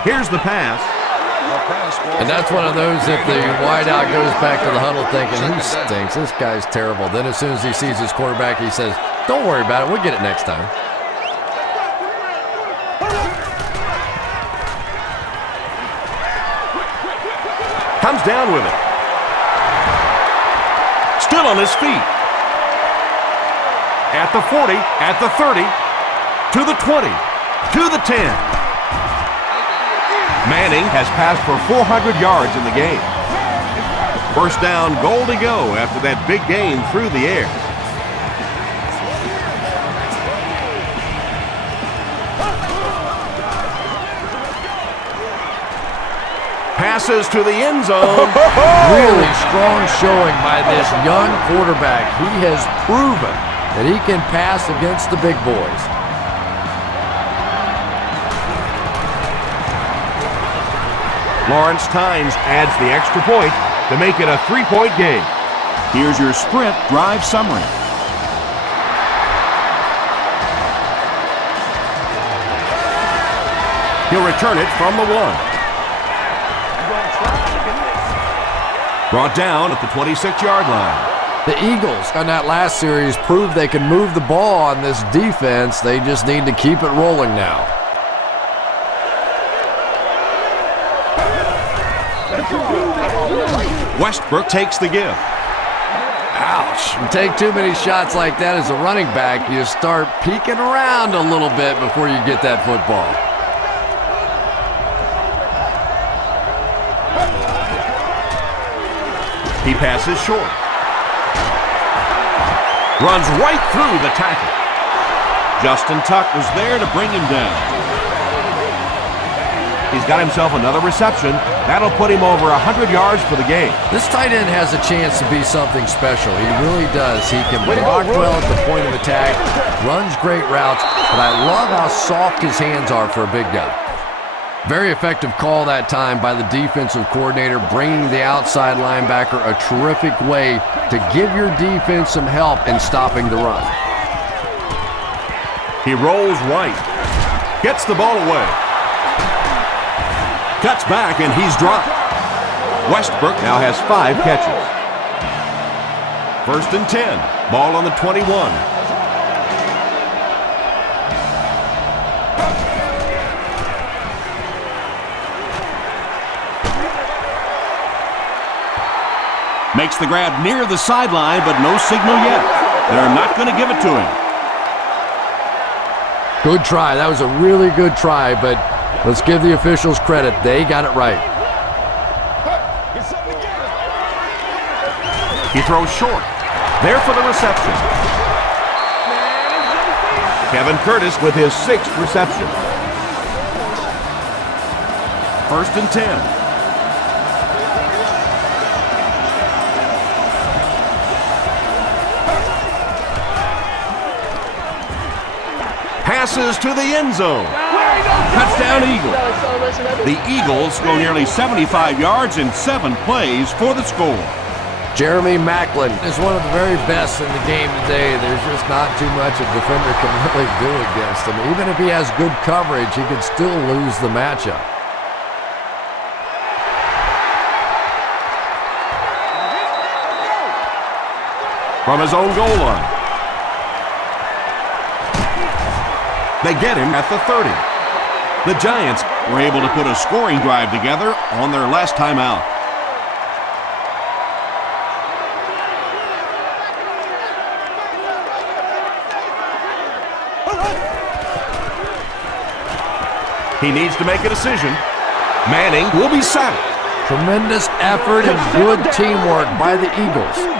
Here's the pass. And that's one of those, if the wideout goes back to the huddle thinking, he stinks, this guy's terrible. Then as soon as he sees his quarterback, he says, don't worry about it, we'll get it next time. Comes down with it. Still on his feet. At the 40, at the 30, to the 20, to the 10. Manning has passed for 400 yards in the game. First down, goal to go after that big game through the air. Passes to the end zone. Really strong showing by this young quarterback. He has proven that he can pass against the big boys. Lawrence Tynes adds the extra point to make it a 3-point game. Here's your sprint drive summary. He'll return it from the 1. Brought down at the 26-yard line. The Eagles on that last series proved they can move the ball on this defense. They just need to keep it rolling now. Westbrook takes the give. Ouch. You take too many shots like that as a running back, you start peeking around a little bit before you get that football. He passes short. Runs right through the tackle. Justin Tuck was there to bring him down. He's got himself another reception. That'll put him over 100 yards for the game. This tight end has a chance to be something special. He really does. He can block well at the point of attack, runs great routes, but I love how soft his hands are for a big guy. Very effective call that time by the defensive coordinator, bringing the outside linebacker a terrific way to give your defense some help in stopping the run. He rolls right. Gets the ball away. Cuts back, and he's dropped. Westbrook now has 5 catches. 1st and 10. Ball on the 21. Makes the grab near the sideline, but no signal yet. They're not going to give it to him. Good try. That was a really good try, but let's give the officials credit. They got it right. He throws short. There for the reception. Kevin Curtis with his 6th reception. 1st and 10. Passes to the end zone. Touchdown Eagles. The Eagles go nearly 75 yards in 7 plays for the score. Jeremy Maclin is one of the very best in the game today. There's just not too much a defender can really do against him. Even if he has good coverage, he could still lose the matchup. From his own goal line. They get him at the 30. The Giants were able to put a scoring drive together on their last time out. He needs to make a decision. Manning will be sacked. Tremendous effort and good teamwork by the Eagles.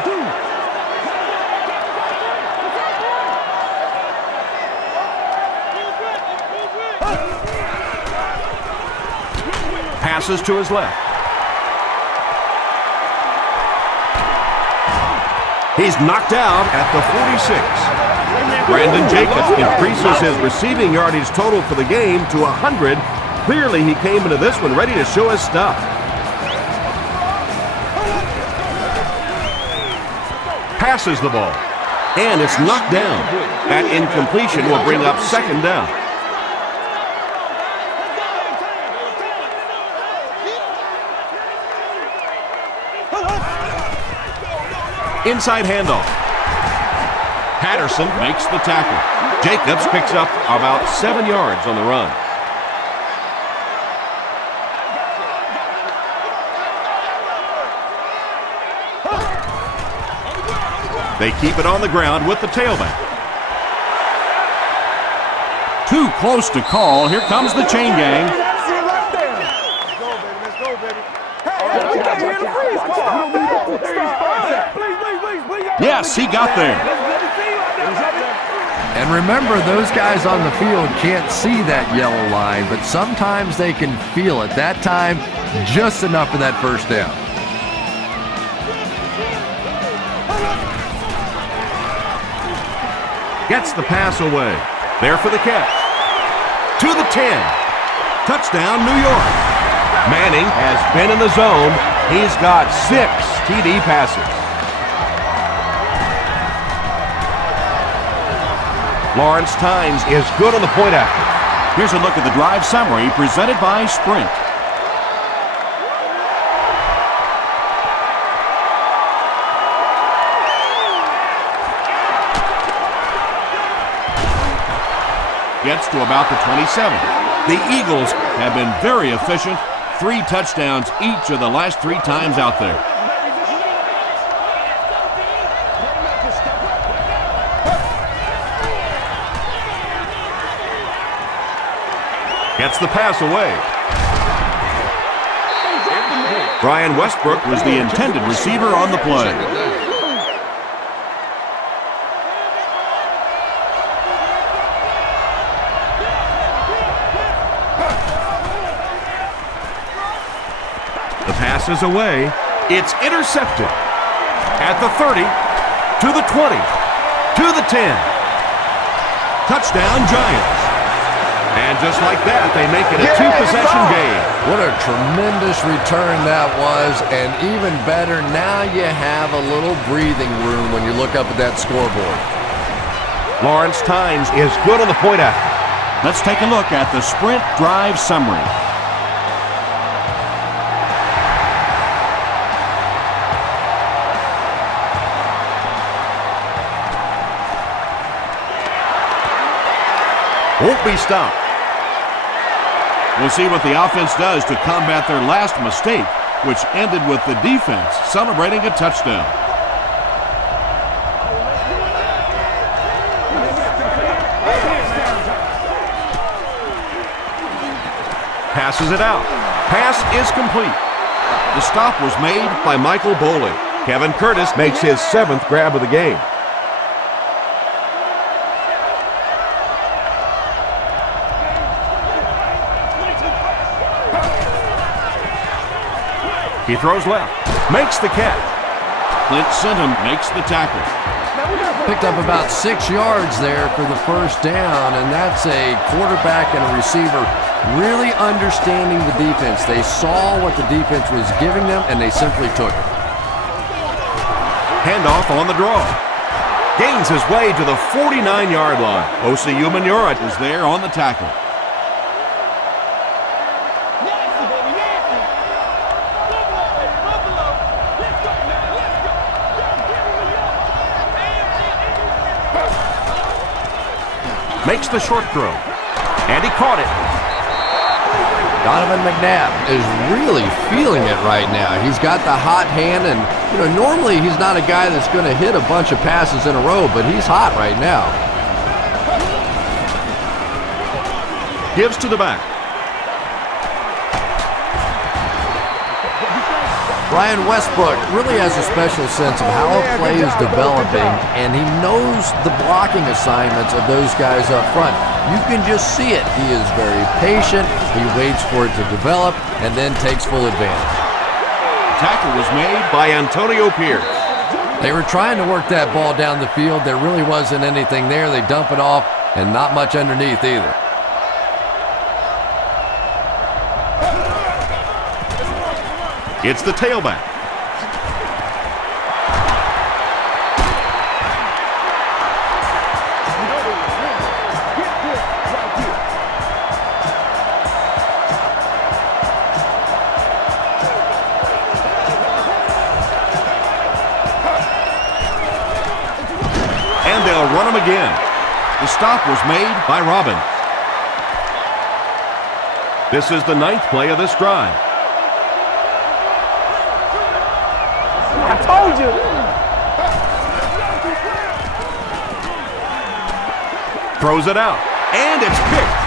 Passes to his left. He's knocked out at the 46. Brandon Jacobs increases his receiving yardage total for the game to 100. Clearly, he came into this one ready to show his stuff. Passes the ball, and it's knocked down. That incompletion will bring up 2nd down. Inside handoff. Patterson makes the tackle. Jacobs picks up about 7 yards on the run. They keep it on the ground with the tailback. Too close to call. Here comes the chain gang. Yes, he got there. And remember, those guys on the field can't see that yellow line, but sometimes they can feel it. That time, just enough for that 1st down. Gets the pass away. There for the catch. To the 10. Touchdown, New York. Manning has been in the zone. He's got 6 TD passes. Lawrence Tynes is good on the point after. Here's a look at the drive summary presented by Sprint. Gets to about the 27. The Eagles have been very efficient. 3 touchdowns each of the last 3 times out there. Gets the pass away. Brian Westbrook was the intended receiver on the play. The pass is away. It's intercepted. At the 30, to the 20, to the 10. Touchdown, Giants. And just like that, they make it a two-possession game. What a tremendous return that was, and even better, now you have a little breathing room when you look up at that scoreboard. Lawrence Tynes is good on the point after. Let's take a look at the sprint drive summary. Won't be stopped. We'll see what the offense does to combat their last mistake, which ended with the defense celebrating a touchdown. Passes it out. Pass is complete. The stop was made By Michael Bowling. Kevin Curtis makes his 7th grab of the game. He throws left, makes the catch. Clint Sinton makes the tackle. Picked up about 6 yards there for the first down, and that's a quarterback and a receiver really understanding the defense. They saw what the defense was giving them, and they simply took it. Handoff on the draw. Gains his way to the 49-yard line. O.C.U. Manura is there on the tackle. makes the short throw, and he caught it. Donovan McNabb is really feeling it right now. He's got the hot hand, and normally he's not a guy that's going to hit a bunch of passes in a row, but he's hot right now. Gives to the back. Brian Westbrook really has a special sense of how a play is developing, and he knows the blocking assignments of those guys up front. You can just see it. He is very patient. He waits for it to develop and then takes full advantage. Tackle was made by Antonio Pierce. They were trying to work that ball down the field. There really wasn't anything there. They dump it off, and not much underneath either. It's the tailback. And they'll run him again. The stop was made by Robin. This is the 9th play of this drive. I told you. Throws it out, and it's picked.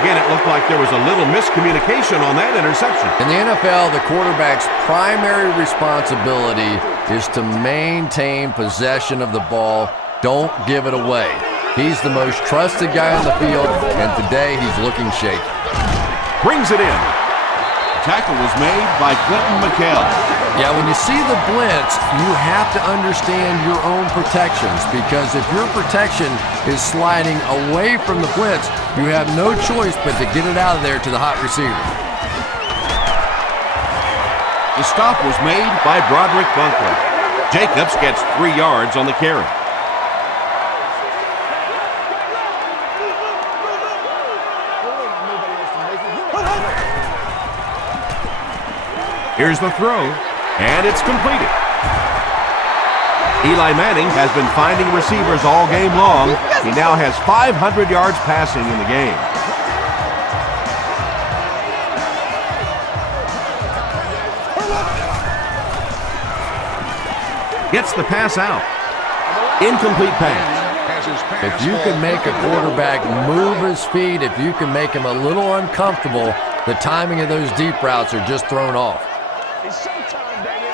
Again, it looked like there was a little miscommunication on that interception. In the NFL, the quarterback's primary responsibility is to maintain possession of the ball. Don't give it away. He's the most trusted guy on the field, and today he's looking shaky. Brings it in. Tackle was made by Quentin McHale. Yeah, when you see the blitz, you have to understand your own protections, because if your protection is sliding away from the blitz, you have no choice but to get it out of there to the hot receiver. The stop was made by Broderick Bunker. Jacobs gets 3 yards on the carry. Here's the throw, and it's completed. Eli Manning has been finding receivers all game long. He now has 500 yards passing in the game. Gets the pass out. Incomplete pass. If you can make a quarterback move his feet, if you can make him a little uncomfortable, The timing of those deep routes are just thrown off. It's showtime, baby.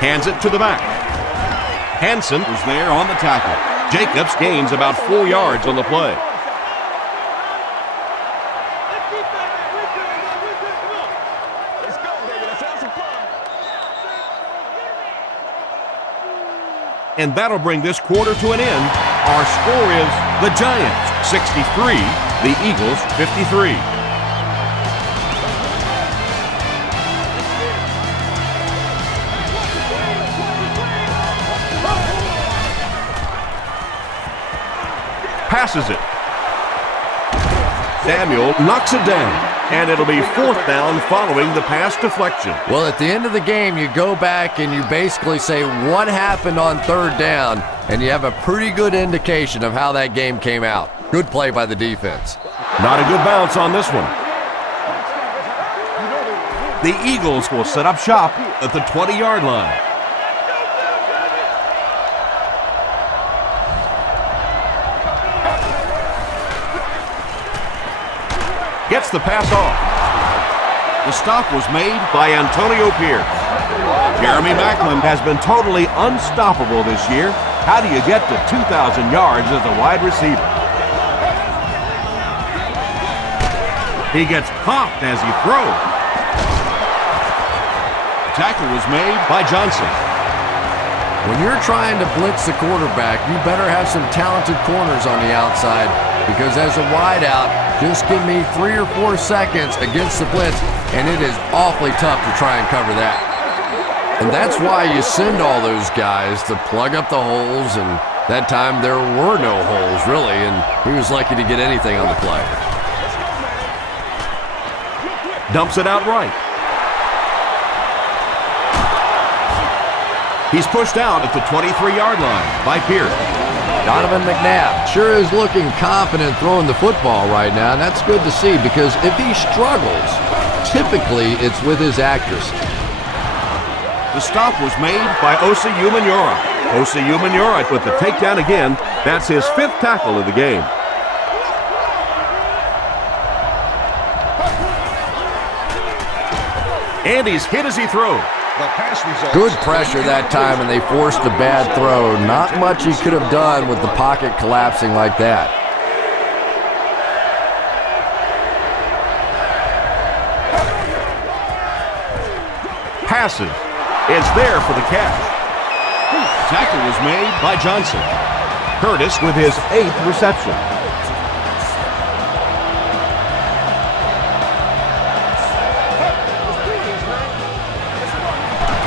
Hands it to the back. Hansen was there on the tackle. Jacobs gains about 4 yards on the play. Let's go, baby. Let's have some fun. And that'll bring this quarter to an end. Our score is the Giants 63, the Eagles 53. Passes it. Samuel knocks it down, and it'll be 4th down following the pass deflection. Well, at the end of the game, you go back and you basically say what happened on 3rd down, and you have a pretty good indication of how that game came out. Good play by the defense. Not a good bounce on this one. The Eagles will set up shop at the 20-yard line. Gets the pass off. The stop was made by Antonio Pierce. Jeremy Maclin has been totally unstoppable this year. How do you get to 2,000 yards as a wide receiver? He gets popped as he throws. The tackle was made by Johnson. When you're trying to blitz the quarterback, you better have some talented corners on the outside, because as a wideout, just give me 3 or 4 seconds against the blitz, and it is awfully tough to try and cover that. And that's why you send all those guys to plug up the holes, and that time there were no holes, really, and he was lucky to get anything on the play. Dumps it out right. He's pushed out at the 23-yard line by Pierce. Donovan McNabb sure is looking confident throwing the football right now, and that's good to see, because if he struggles, typically it's with his accuracy. The stop was made by Osi Umenyiora. Osi Umenyiora with the takedown again. That's his 5th tackle of the game. And he's hit as he throws. Good pressure that time, and they forced a bad throw. Not much he could have done with the pocket collapsing like that. Passes. It's there for the catch. Tackle was made by Johnson. Curtis with his 8th reception.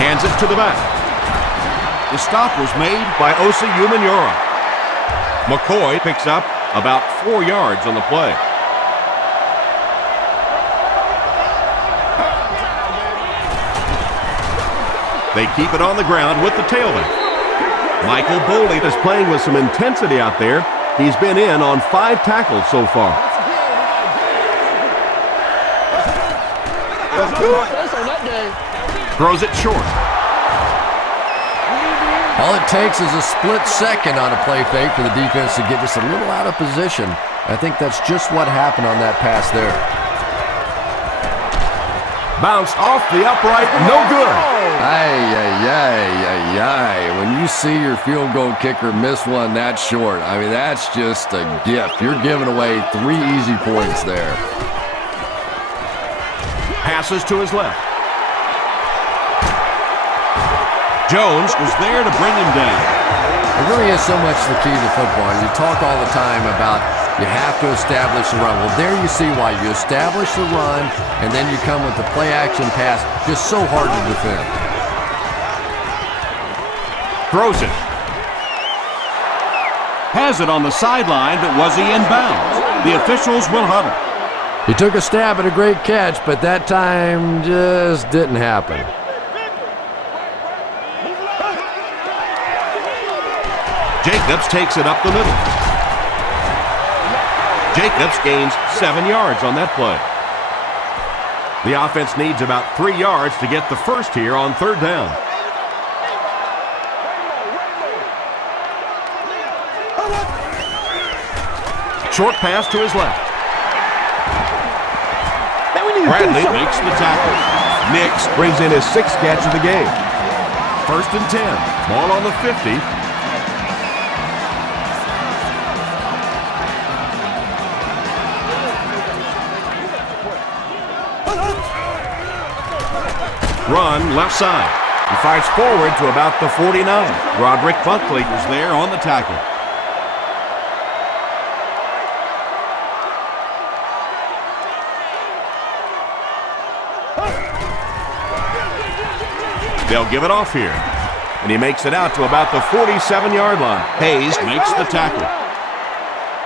Hands it to the back. The stop was made by Osi Umenyiora. McCoy picks up about 4 yards on the play. They keep it on the ground with the tailback. Michael Boley is playing with some intensity out there. He's been in on 5 tackles so far. Throws it short. All it takes is a split second on a play fake for the defense to get just a little out of position. I think that's just what happened on that pass there. Bounced off the upright, no good. When you see your field goal kicker miss one that short, I mean, that's just a gift. You're giving away 3 easy points there. Passes to his left. Jones was there to bring him down. It really is so much the key to football. You talk all the time about you have to establish the run. Well, there you see why. You establish the run, and then you come with the play-action pass. Just so hard to defend. Throws it. Has it on the sideline, but was he in bounds? The officials will huddle. He took a stab at a great catch, but that time just didn't happen. Jacobs takes it up the middle. Jacobs gains 7 yards on that play. The offense needs about 3 yards to get the first here on 3rd down. Short pass to his left. Bradley makes the tackle. Nix brings in his 6th catch of the game. 1st and 10. Ball on the 50. Run left side. He fights forward to about the 49. Roderick Buckley was there on the tackle. They'll give it off here. And he makes it out to about the 47-yard line. Hayes makes the tackle.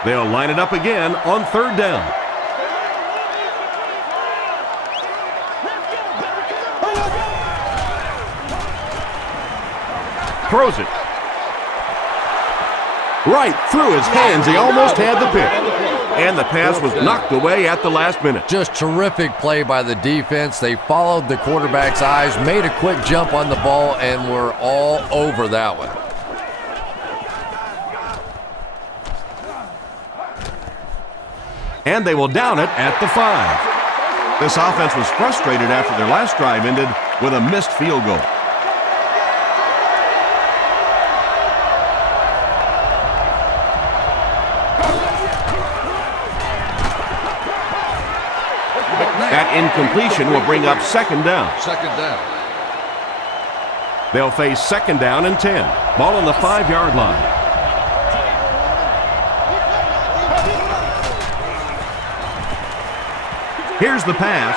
They'll line it up again on 3rd down. Throws it. Right through his hands. He almost had the pick. And the pass was knocked away at the last minute. Just terrific play by the defense. They followed the quarterback's eyes, made a quick jump on the ball, and were all over that one. And they will down it at the 5. This offense was frustrated after their last drive ended with a missed field goal. That incompletion will bring up 2nd down. 2nd down. They'll face 2nd down and 10. Ball on the 5-yard line. Here's the pass.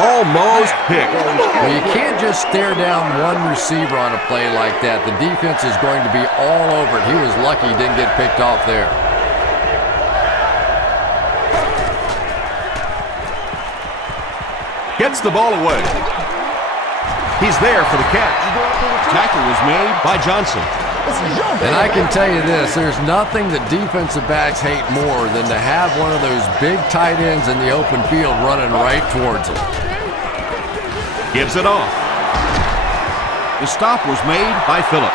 Almost picked. Well, you can't just stare down one receiver on a play like that. The defense is going to be all over it. He was lucky he didn't get picked off there. Gets the ball away. He's there for the catch. Tackle was made by Johnson. And I can tell you this, there's nothing that defensive backs hate more than to have one of those big tight ends in the open field running right towards them. Gives it off. The stop was made by Phillips.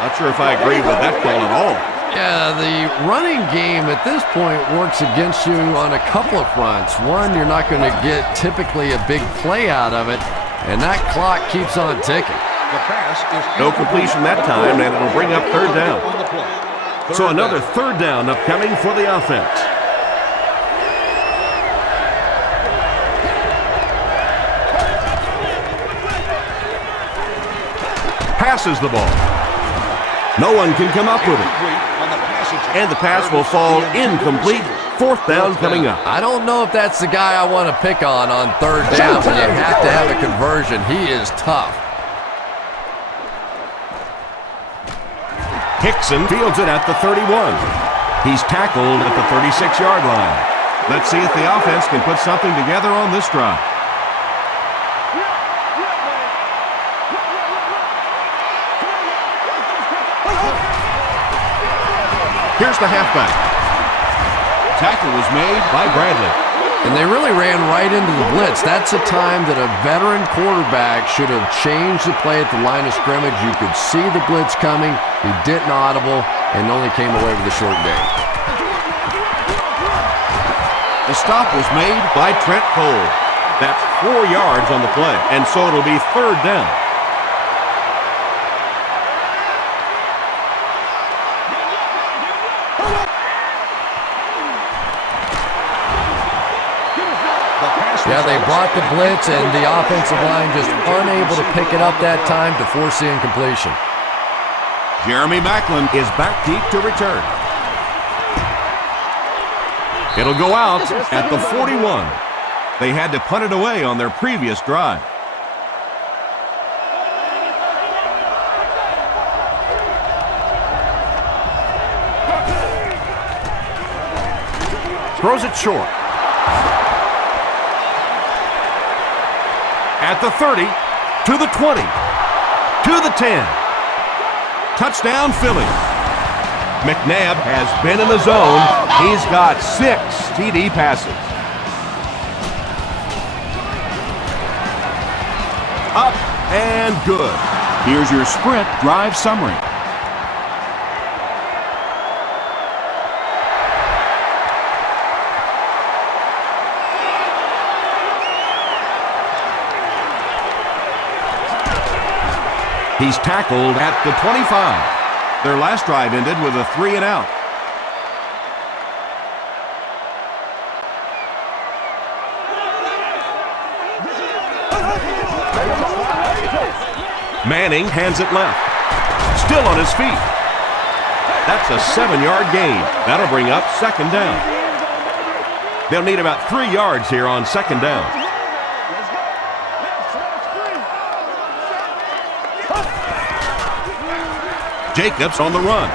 Not sure if I agree with that call at all. Yeah, the running game at this point works against you on a couple of fronts. One, you're not going to get typically a big play out of it, and that clock keeps on ticking. The pass is no completion that time, and it'll bring up 3rd down. So another 3rd down upcoming for the offense. Passes the ball. No one can come up with it. And the pass will fall incomplete. 4th down coming up. I don't know if that's the guy I want to pick on 3rd down, but you have to have a conversion. He is tough. Hickson fields it at the 31. He's tackled at the 36-yard line. Let's see if the offense can put something together on this drive. Here's the halfback. Tackle was made by Bradley. And they really ran right into the blitz. That's a time that a veteran quarterback should have changed the play at the line of scrimmage. You could see the blitz coming. He didn't audible and only came away with a short gain. The stop was made by Trent Cole. That's 4 yards on the play, and so it'll be 3rd down. Yeah, they brought the blitz, and the offensive line just unable to pick it up that time to force the incompletion. Jeremy Macklin is back deep to return. It'll go out at the 41. They had to punt it away on their previous drive. Throws it short. At the 30, to the 20, to the 10. Touchdown, Philly. McNabb has been in the zone. He's got 6 TD passes. Up and good. Here's your sprint drive summary. He's tackled at the 25. Their last drive ended with a 3-and-out. Manning hands it left. Still on his feet. That's a 7-yard gain. That'll bring up second down. They'll need about 3 yards here on second down. Jacobs on the run.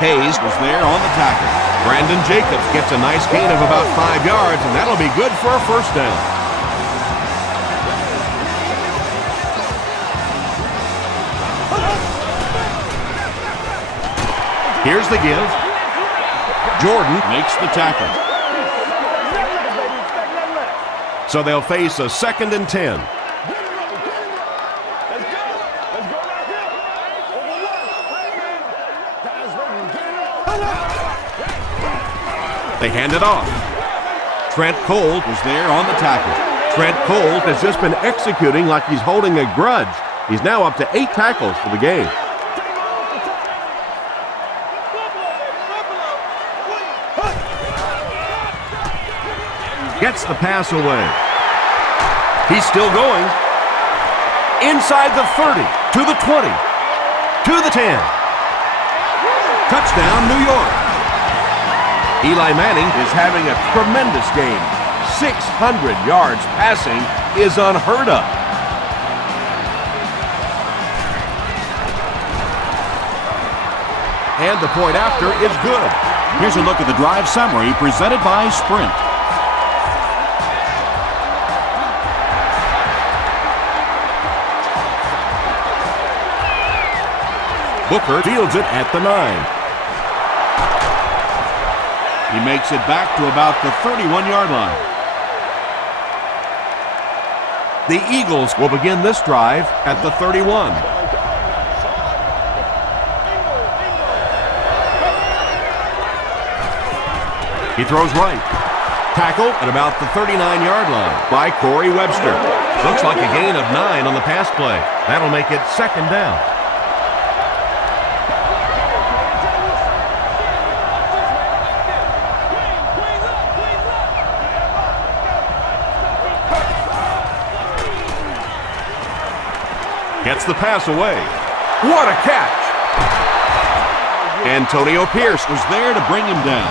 Hayes was there on the tackle. Brandon Jacobs gets a nice gain of about 5 yards, and that'll be good for a first down. Here's the give. Jordan makes the tackle. So they'll face a 2nd and 10. They hand it off. Trent Cole was there on the tackle. Trent Cole has just been executing like he's holding a grudge. He's now up to 8 tackles for the game. Gets the pass away. He's still going. Inside the 30, to the 20, to the 10. Touchdown, New York. Eli Manning is having a tremendous game. 600 yards passing is unheard of. And the point after is good. Here's a look at the drive summary presented by Sprint. Booker fields it at the 9. He makes it back to about the 31-yard line. The Eagles will begin this drive at the 31. He throws right. Tackle at about the 39-yard line by Corey Webster. Looks like a gain of 9 on the pass play. That'll make it second down. Gets the pass away. What a catch! Antonio Pierce Was there to bring him down.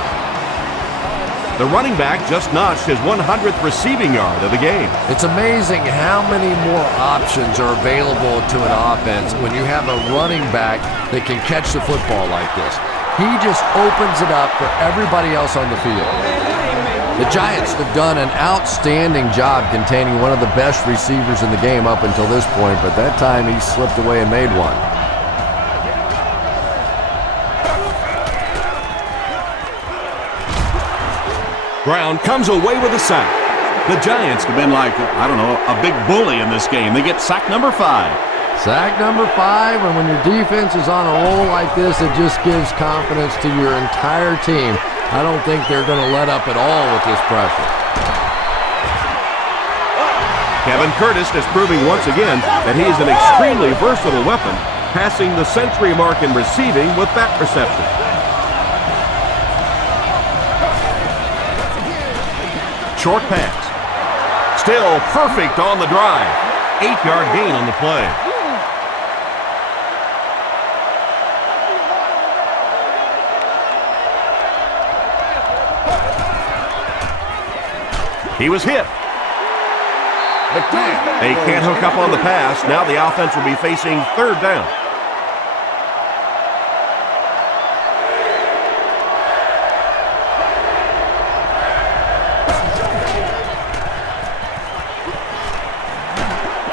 The running back just notched his 100th receiving yard of the game. It's amazing how many more options are available to an offense when you have a running back that can catch the football like this. He just opens it up for everybody else on the field. The Giants have done an outstanding job containing one of the best receivers in the game up until this point, but that time he slipped away and made one. Brown comes away with a sack. The Giants have been like, I don't know, a big bully in this game. They get sack number 5. Sack number 5, and when your defense is on a roll like this, it just gives confidence to your entire team. I don't think they're going to let up at all with this pressure. Kevin Curtis is proving once again that he is an extremely versatile weapon, passing the century mark in receiving with that reception. Short pass. Still perfect on the drive. 8-yard gain on the play. He was hit. They can't hook up on the pass. Now the offense will be facing third down.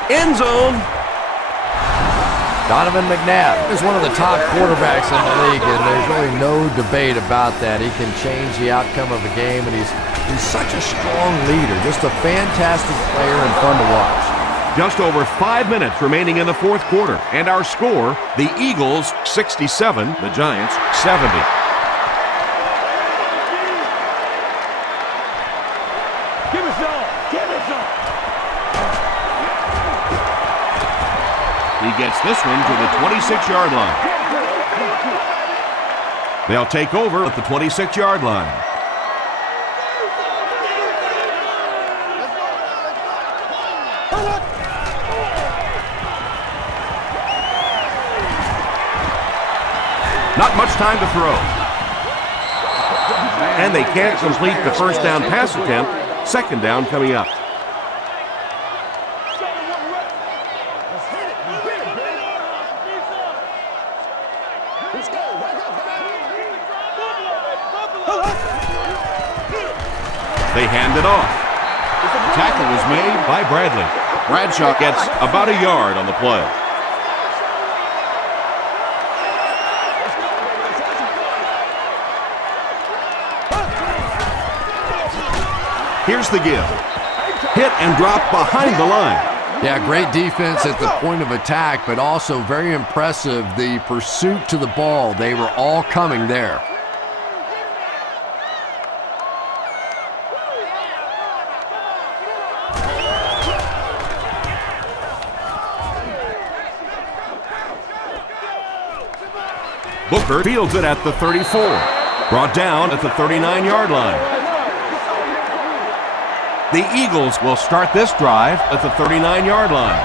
End zone. Donovan McNabb is one of the top quarterbacks in the league, and there's really no debate about that. He can change the outcome of a game, and he's such a strong leader, just a fantastic player and fun to watch. Just over 5 minutes remaining in the fourth quarter, and our score, the Eagles 67, the Giants 70. He gets this one to the 26-yard line. They'll take over at the 26-yard line. Not much time to throw. And they can't complete the first down pass attempt. Second down coming up. They hand it off. Tackle was made by Bradley. Bradshaw gets about a yard on the play. Here's the give. Hit and drop behind the line. Yeah, great defense at the point of attack, but also very impressive the pursuit to the ball. They were all coming there. Booker fields it at the 34. Brought down at the 39-yard line. The Eagles will start this drive at the 39-yard line.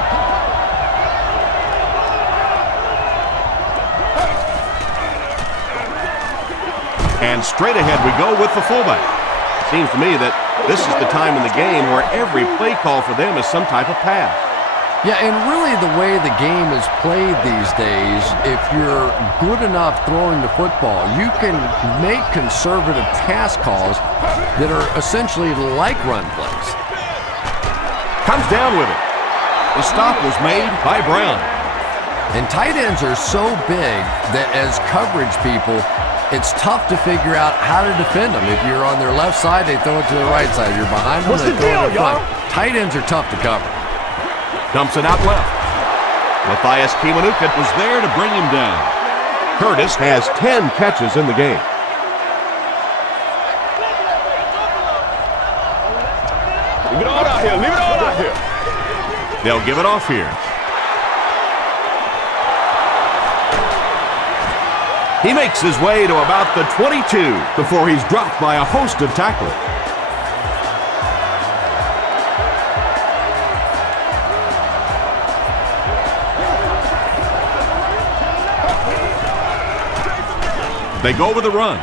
And straight ahead we go with the fullback. Seems to me that this is the time in the game where every play call for them is some type of pass. Yeah, and really the way the game is played these days, if you're good enough throwing the football, you can make conservative pass calls that are essentially like run plays. Comes down with it. The stop was made by Brown. And tight ends are so big that as coverage people, it's tough to figure out how to defend them. If you're on their left side, they throw it to the right side. You're behind them, they throw it in front. Tight ends are tough to cover. Dumps it out left. Matthias Kiwanuka was there to bring him down. Curtis has 10 catches in the game. Leave it all out here. Leave it all out here. They'll give it off here. He makes his way to about the 22 before he's dropped by a host of tacklers. They go with the run.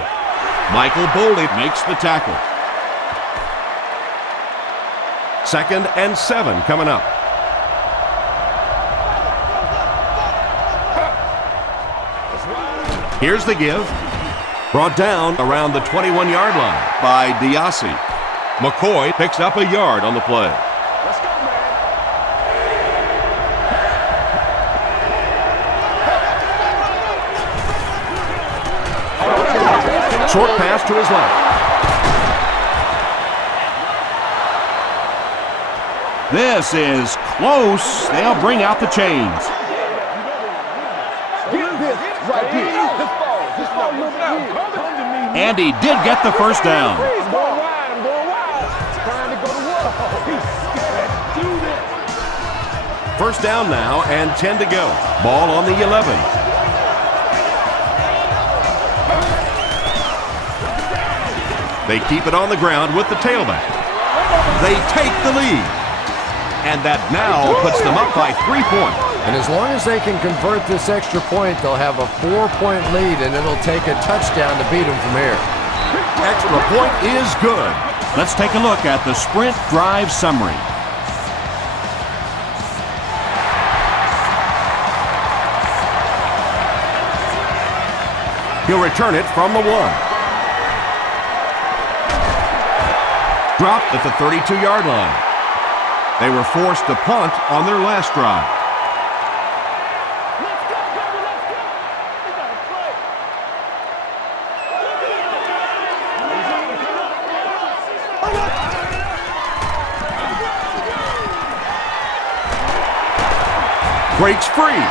Michael Boley makes the tackle. 2nd and 7 coming up. Here's the give. Brought down around the 21-yard line by Diassi. McCoy picks up a yard on the play. Short pass to his left. This is close. They'll bring out the chains. And he did get the first down. First down now and 10 to go. Ball on the 11. They keep it on the ground with the tailback. They take the lead. And that now puts them up by 3 points. And as long as they can convert this extra point, they'll have a 4-point lead, and it'll take a touchdown to beat them from here. Extra point is good. Let's take a look at the sprint drive summary. He'll return it from the 1. Dropped at the 32-yard line. They were forced to punt on their last drive. Breaks free.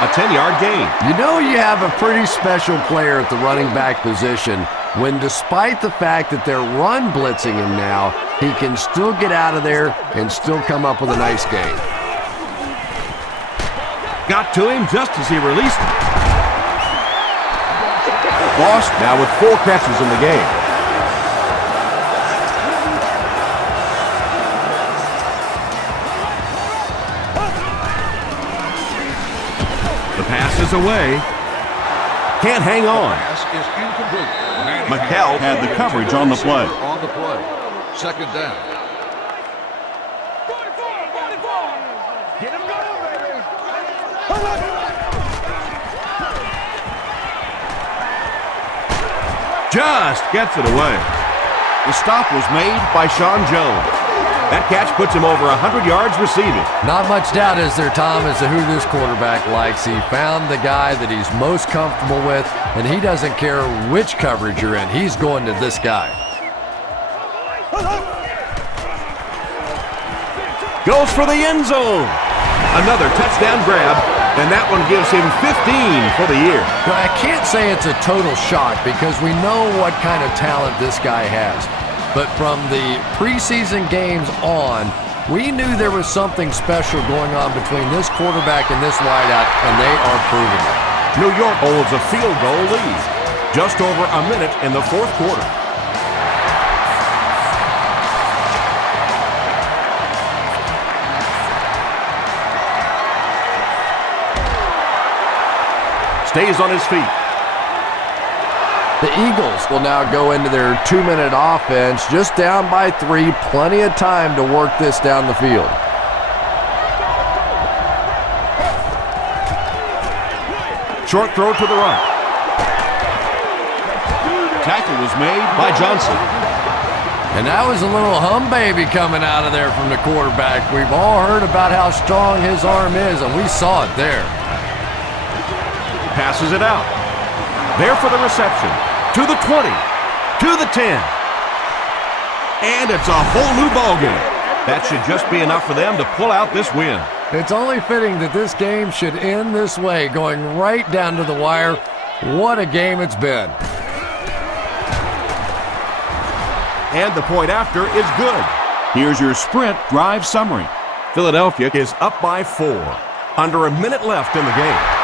A 10-yard gain. You know you have a pretty special player at the running back position when, despite the fact that they're run blitzing him now, he can still get out of there and still come up with a nice gain. Got to him just as he released it. Lost now with 4 catches in the game. The pass is away. Can't hang on. Pass is incomplete. McHale had the coverage on the play. On the play. Second down. Get him going, baby. Just gets it away. The stop was made by Sean Jones. That catch puts him over 100 yards receiving. Not much doubt, is there, Tom, as to who this quarterback likes. He found the guy that he's most comfortable with, and he doesn't care which coverage you're in. He's going to this guy. Goes for the end zone. Another touchdown grab, and that one gives him 15 for the year. Well, I can't say it's a total shock because we know what kind of talent this guy has. But from the preseason games on, we knew there was something special going on between this quarterback and this wideout, and they are proving it. New York holds a field goal lead. Just over a minute in the 4th quarter. Stays on his feet. The Eagles will now go into their 2-minute offense, just down by 3, plenty of time to work this down the field. Short throw to the right. Tackle was made By Johnson. And that was a little hum baby coming out of there from the quarterback. We've all heard about how strong his arm is, and we saw it there. Passes it out. There for the reception. To the 20. To the 10. And it's a whole new ballgame. That should just be enough for them to pull out this win. It's only fitting that this game should end this way, going right down to the wire. What a game it's been. And the point after is good. Here's your Sprint drive summary. Philadelphia is up by 4. Under a minute left in the game.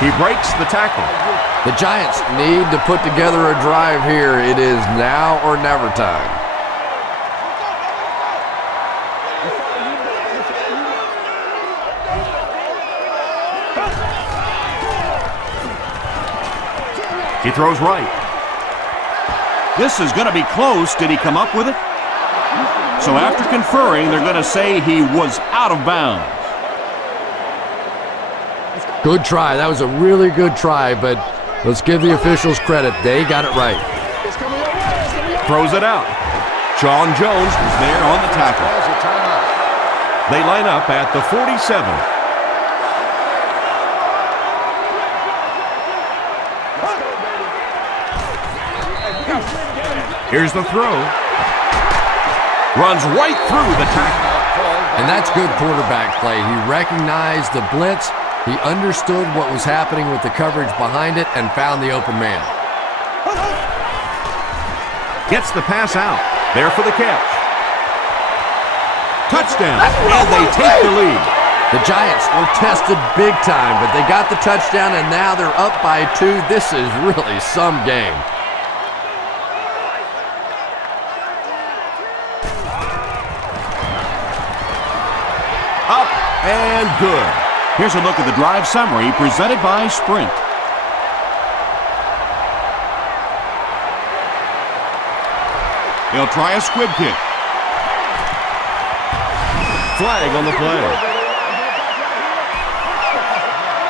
He breaks the tackle. The Giants need to put together a drive here. It is now or never time. He throws right. This is going to be close. Did he come up with it? So after conferring, they're going to say he was out of bounds. Good try. That was a really good try, but let's give the officials credit. They got it right. Throws it out. Sean Jones is there on the tackle. They line up at the 47. Here's the throw. Runs right through the tackle. And that's good quarterback play. He recognized the blitz. He understood what was happening with the coverage behind it and found the open man. Gets the pass out. There for the catch. Touchdown. And they take the lead. The Giants were tested big time, but they got the touchdown, and now they're up by 2. This is really some game. Up and good. Here's a look at the drive summary presented by Sprint. He'll try a squib kick. Flag on the play.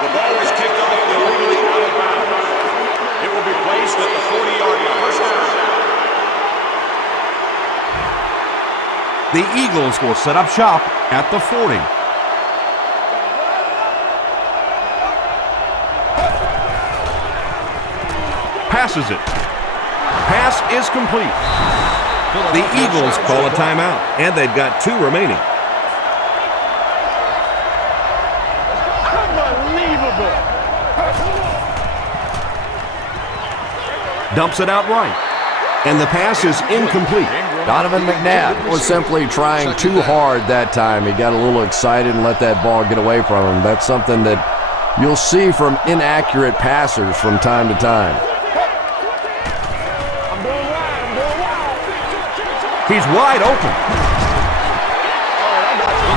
The ball was kicked off illegally out of bounds. It will be placed at the 40-yard line. First down. The Eagles will set up shop at the 40. Passes it. Pass is complete. The Eagles call a timeout, and they've got 2 remaining. Unbelievable. Dumps it out right. and the pass is incomplete. Donovan McNabb was simply trying too hard that time. He got a little excited and let that ball get away from him. That's something that you'll see from inaccurate passers from time to time. He's wide open.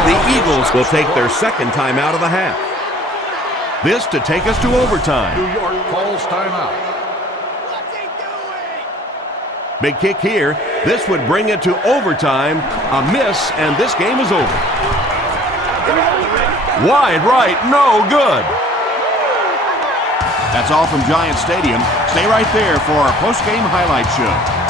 The Eagles will take their second time out of the half. This to take us to overtime. New York calls timeout. Big kick here. This would bring it to overtime. A miss, and this game is over. Wide right, no good. That's all from Giant Stadium. Stay right there for our post-game highlight show.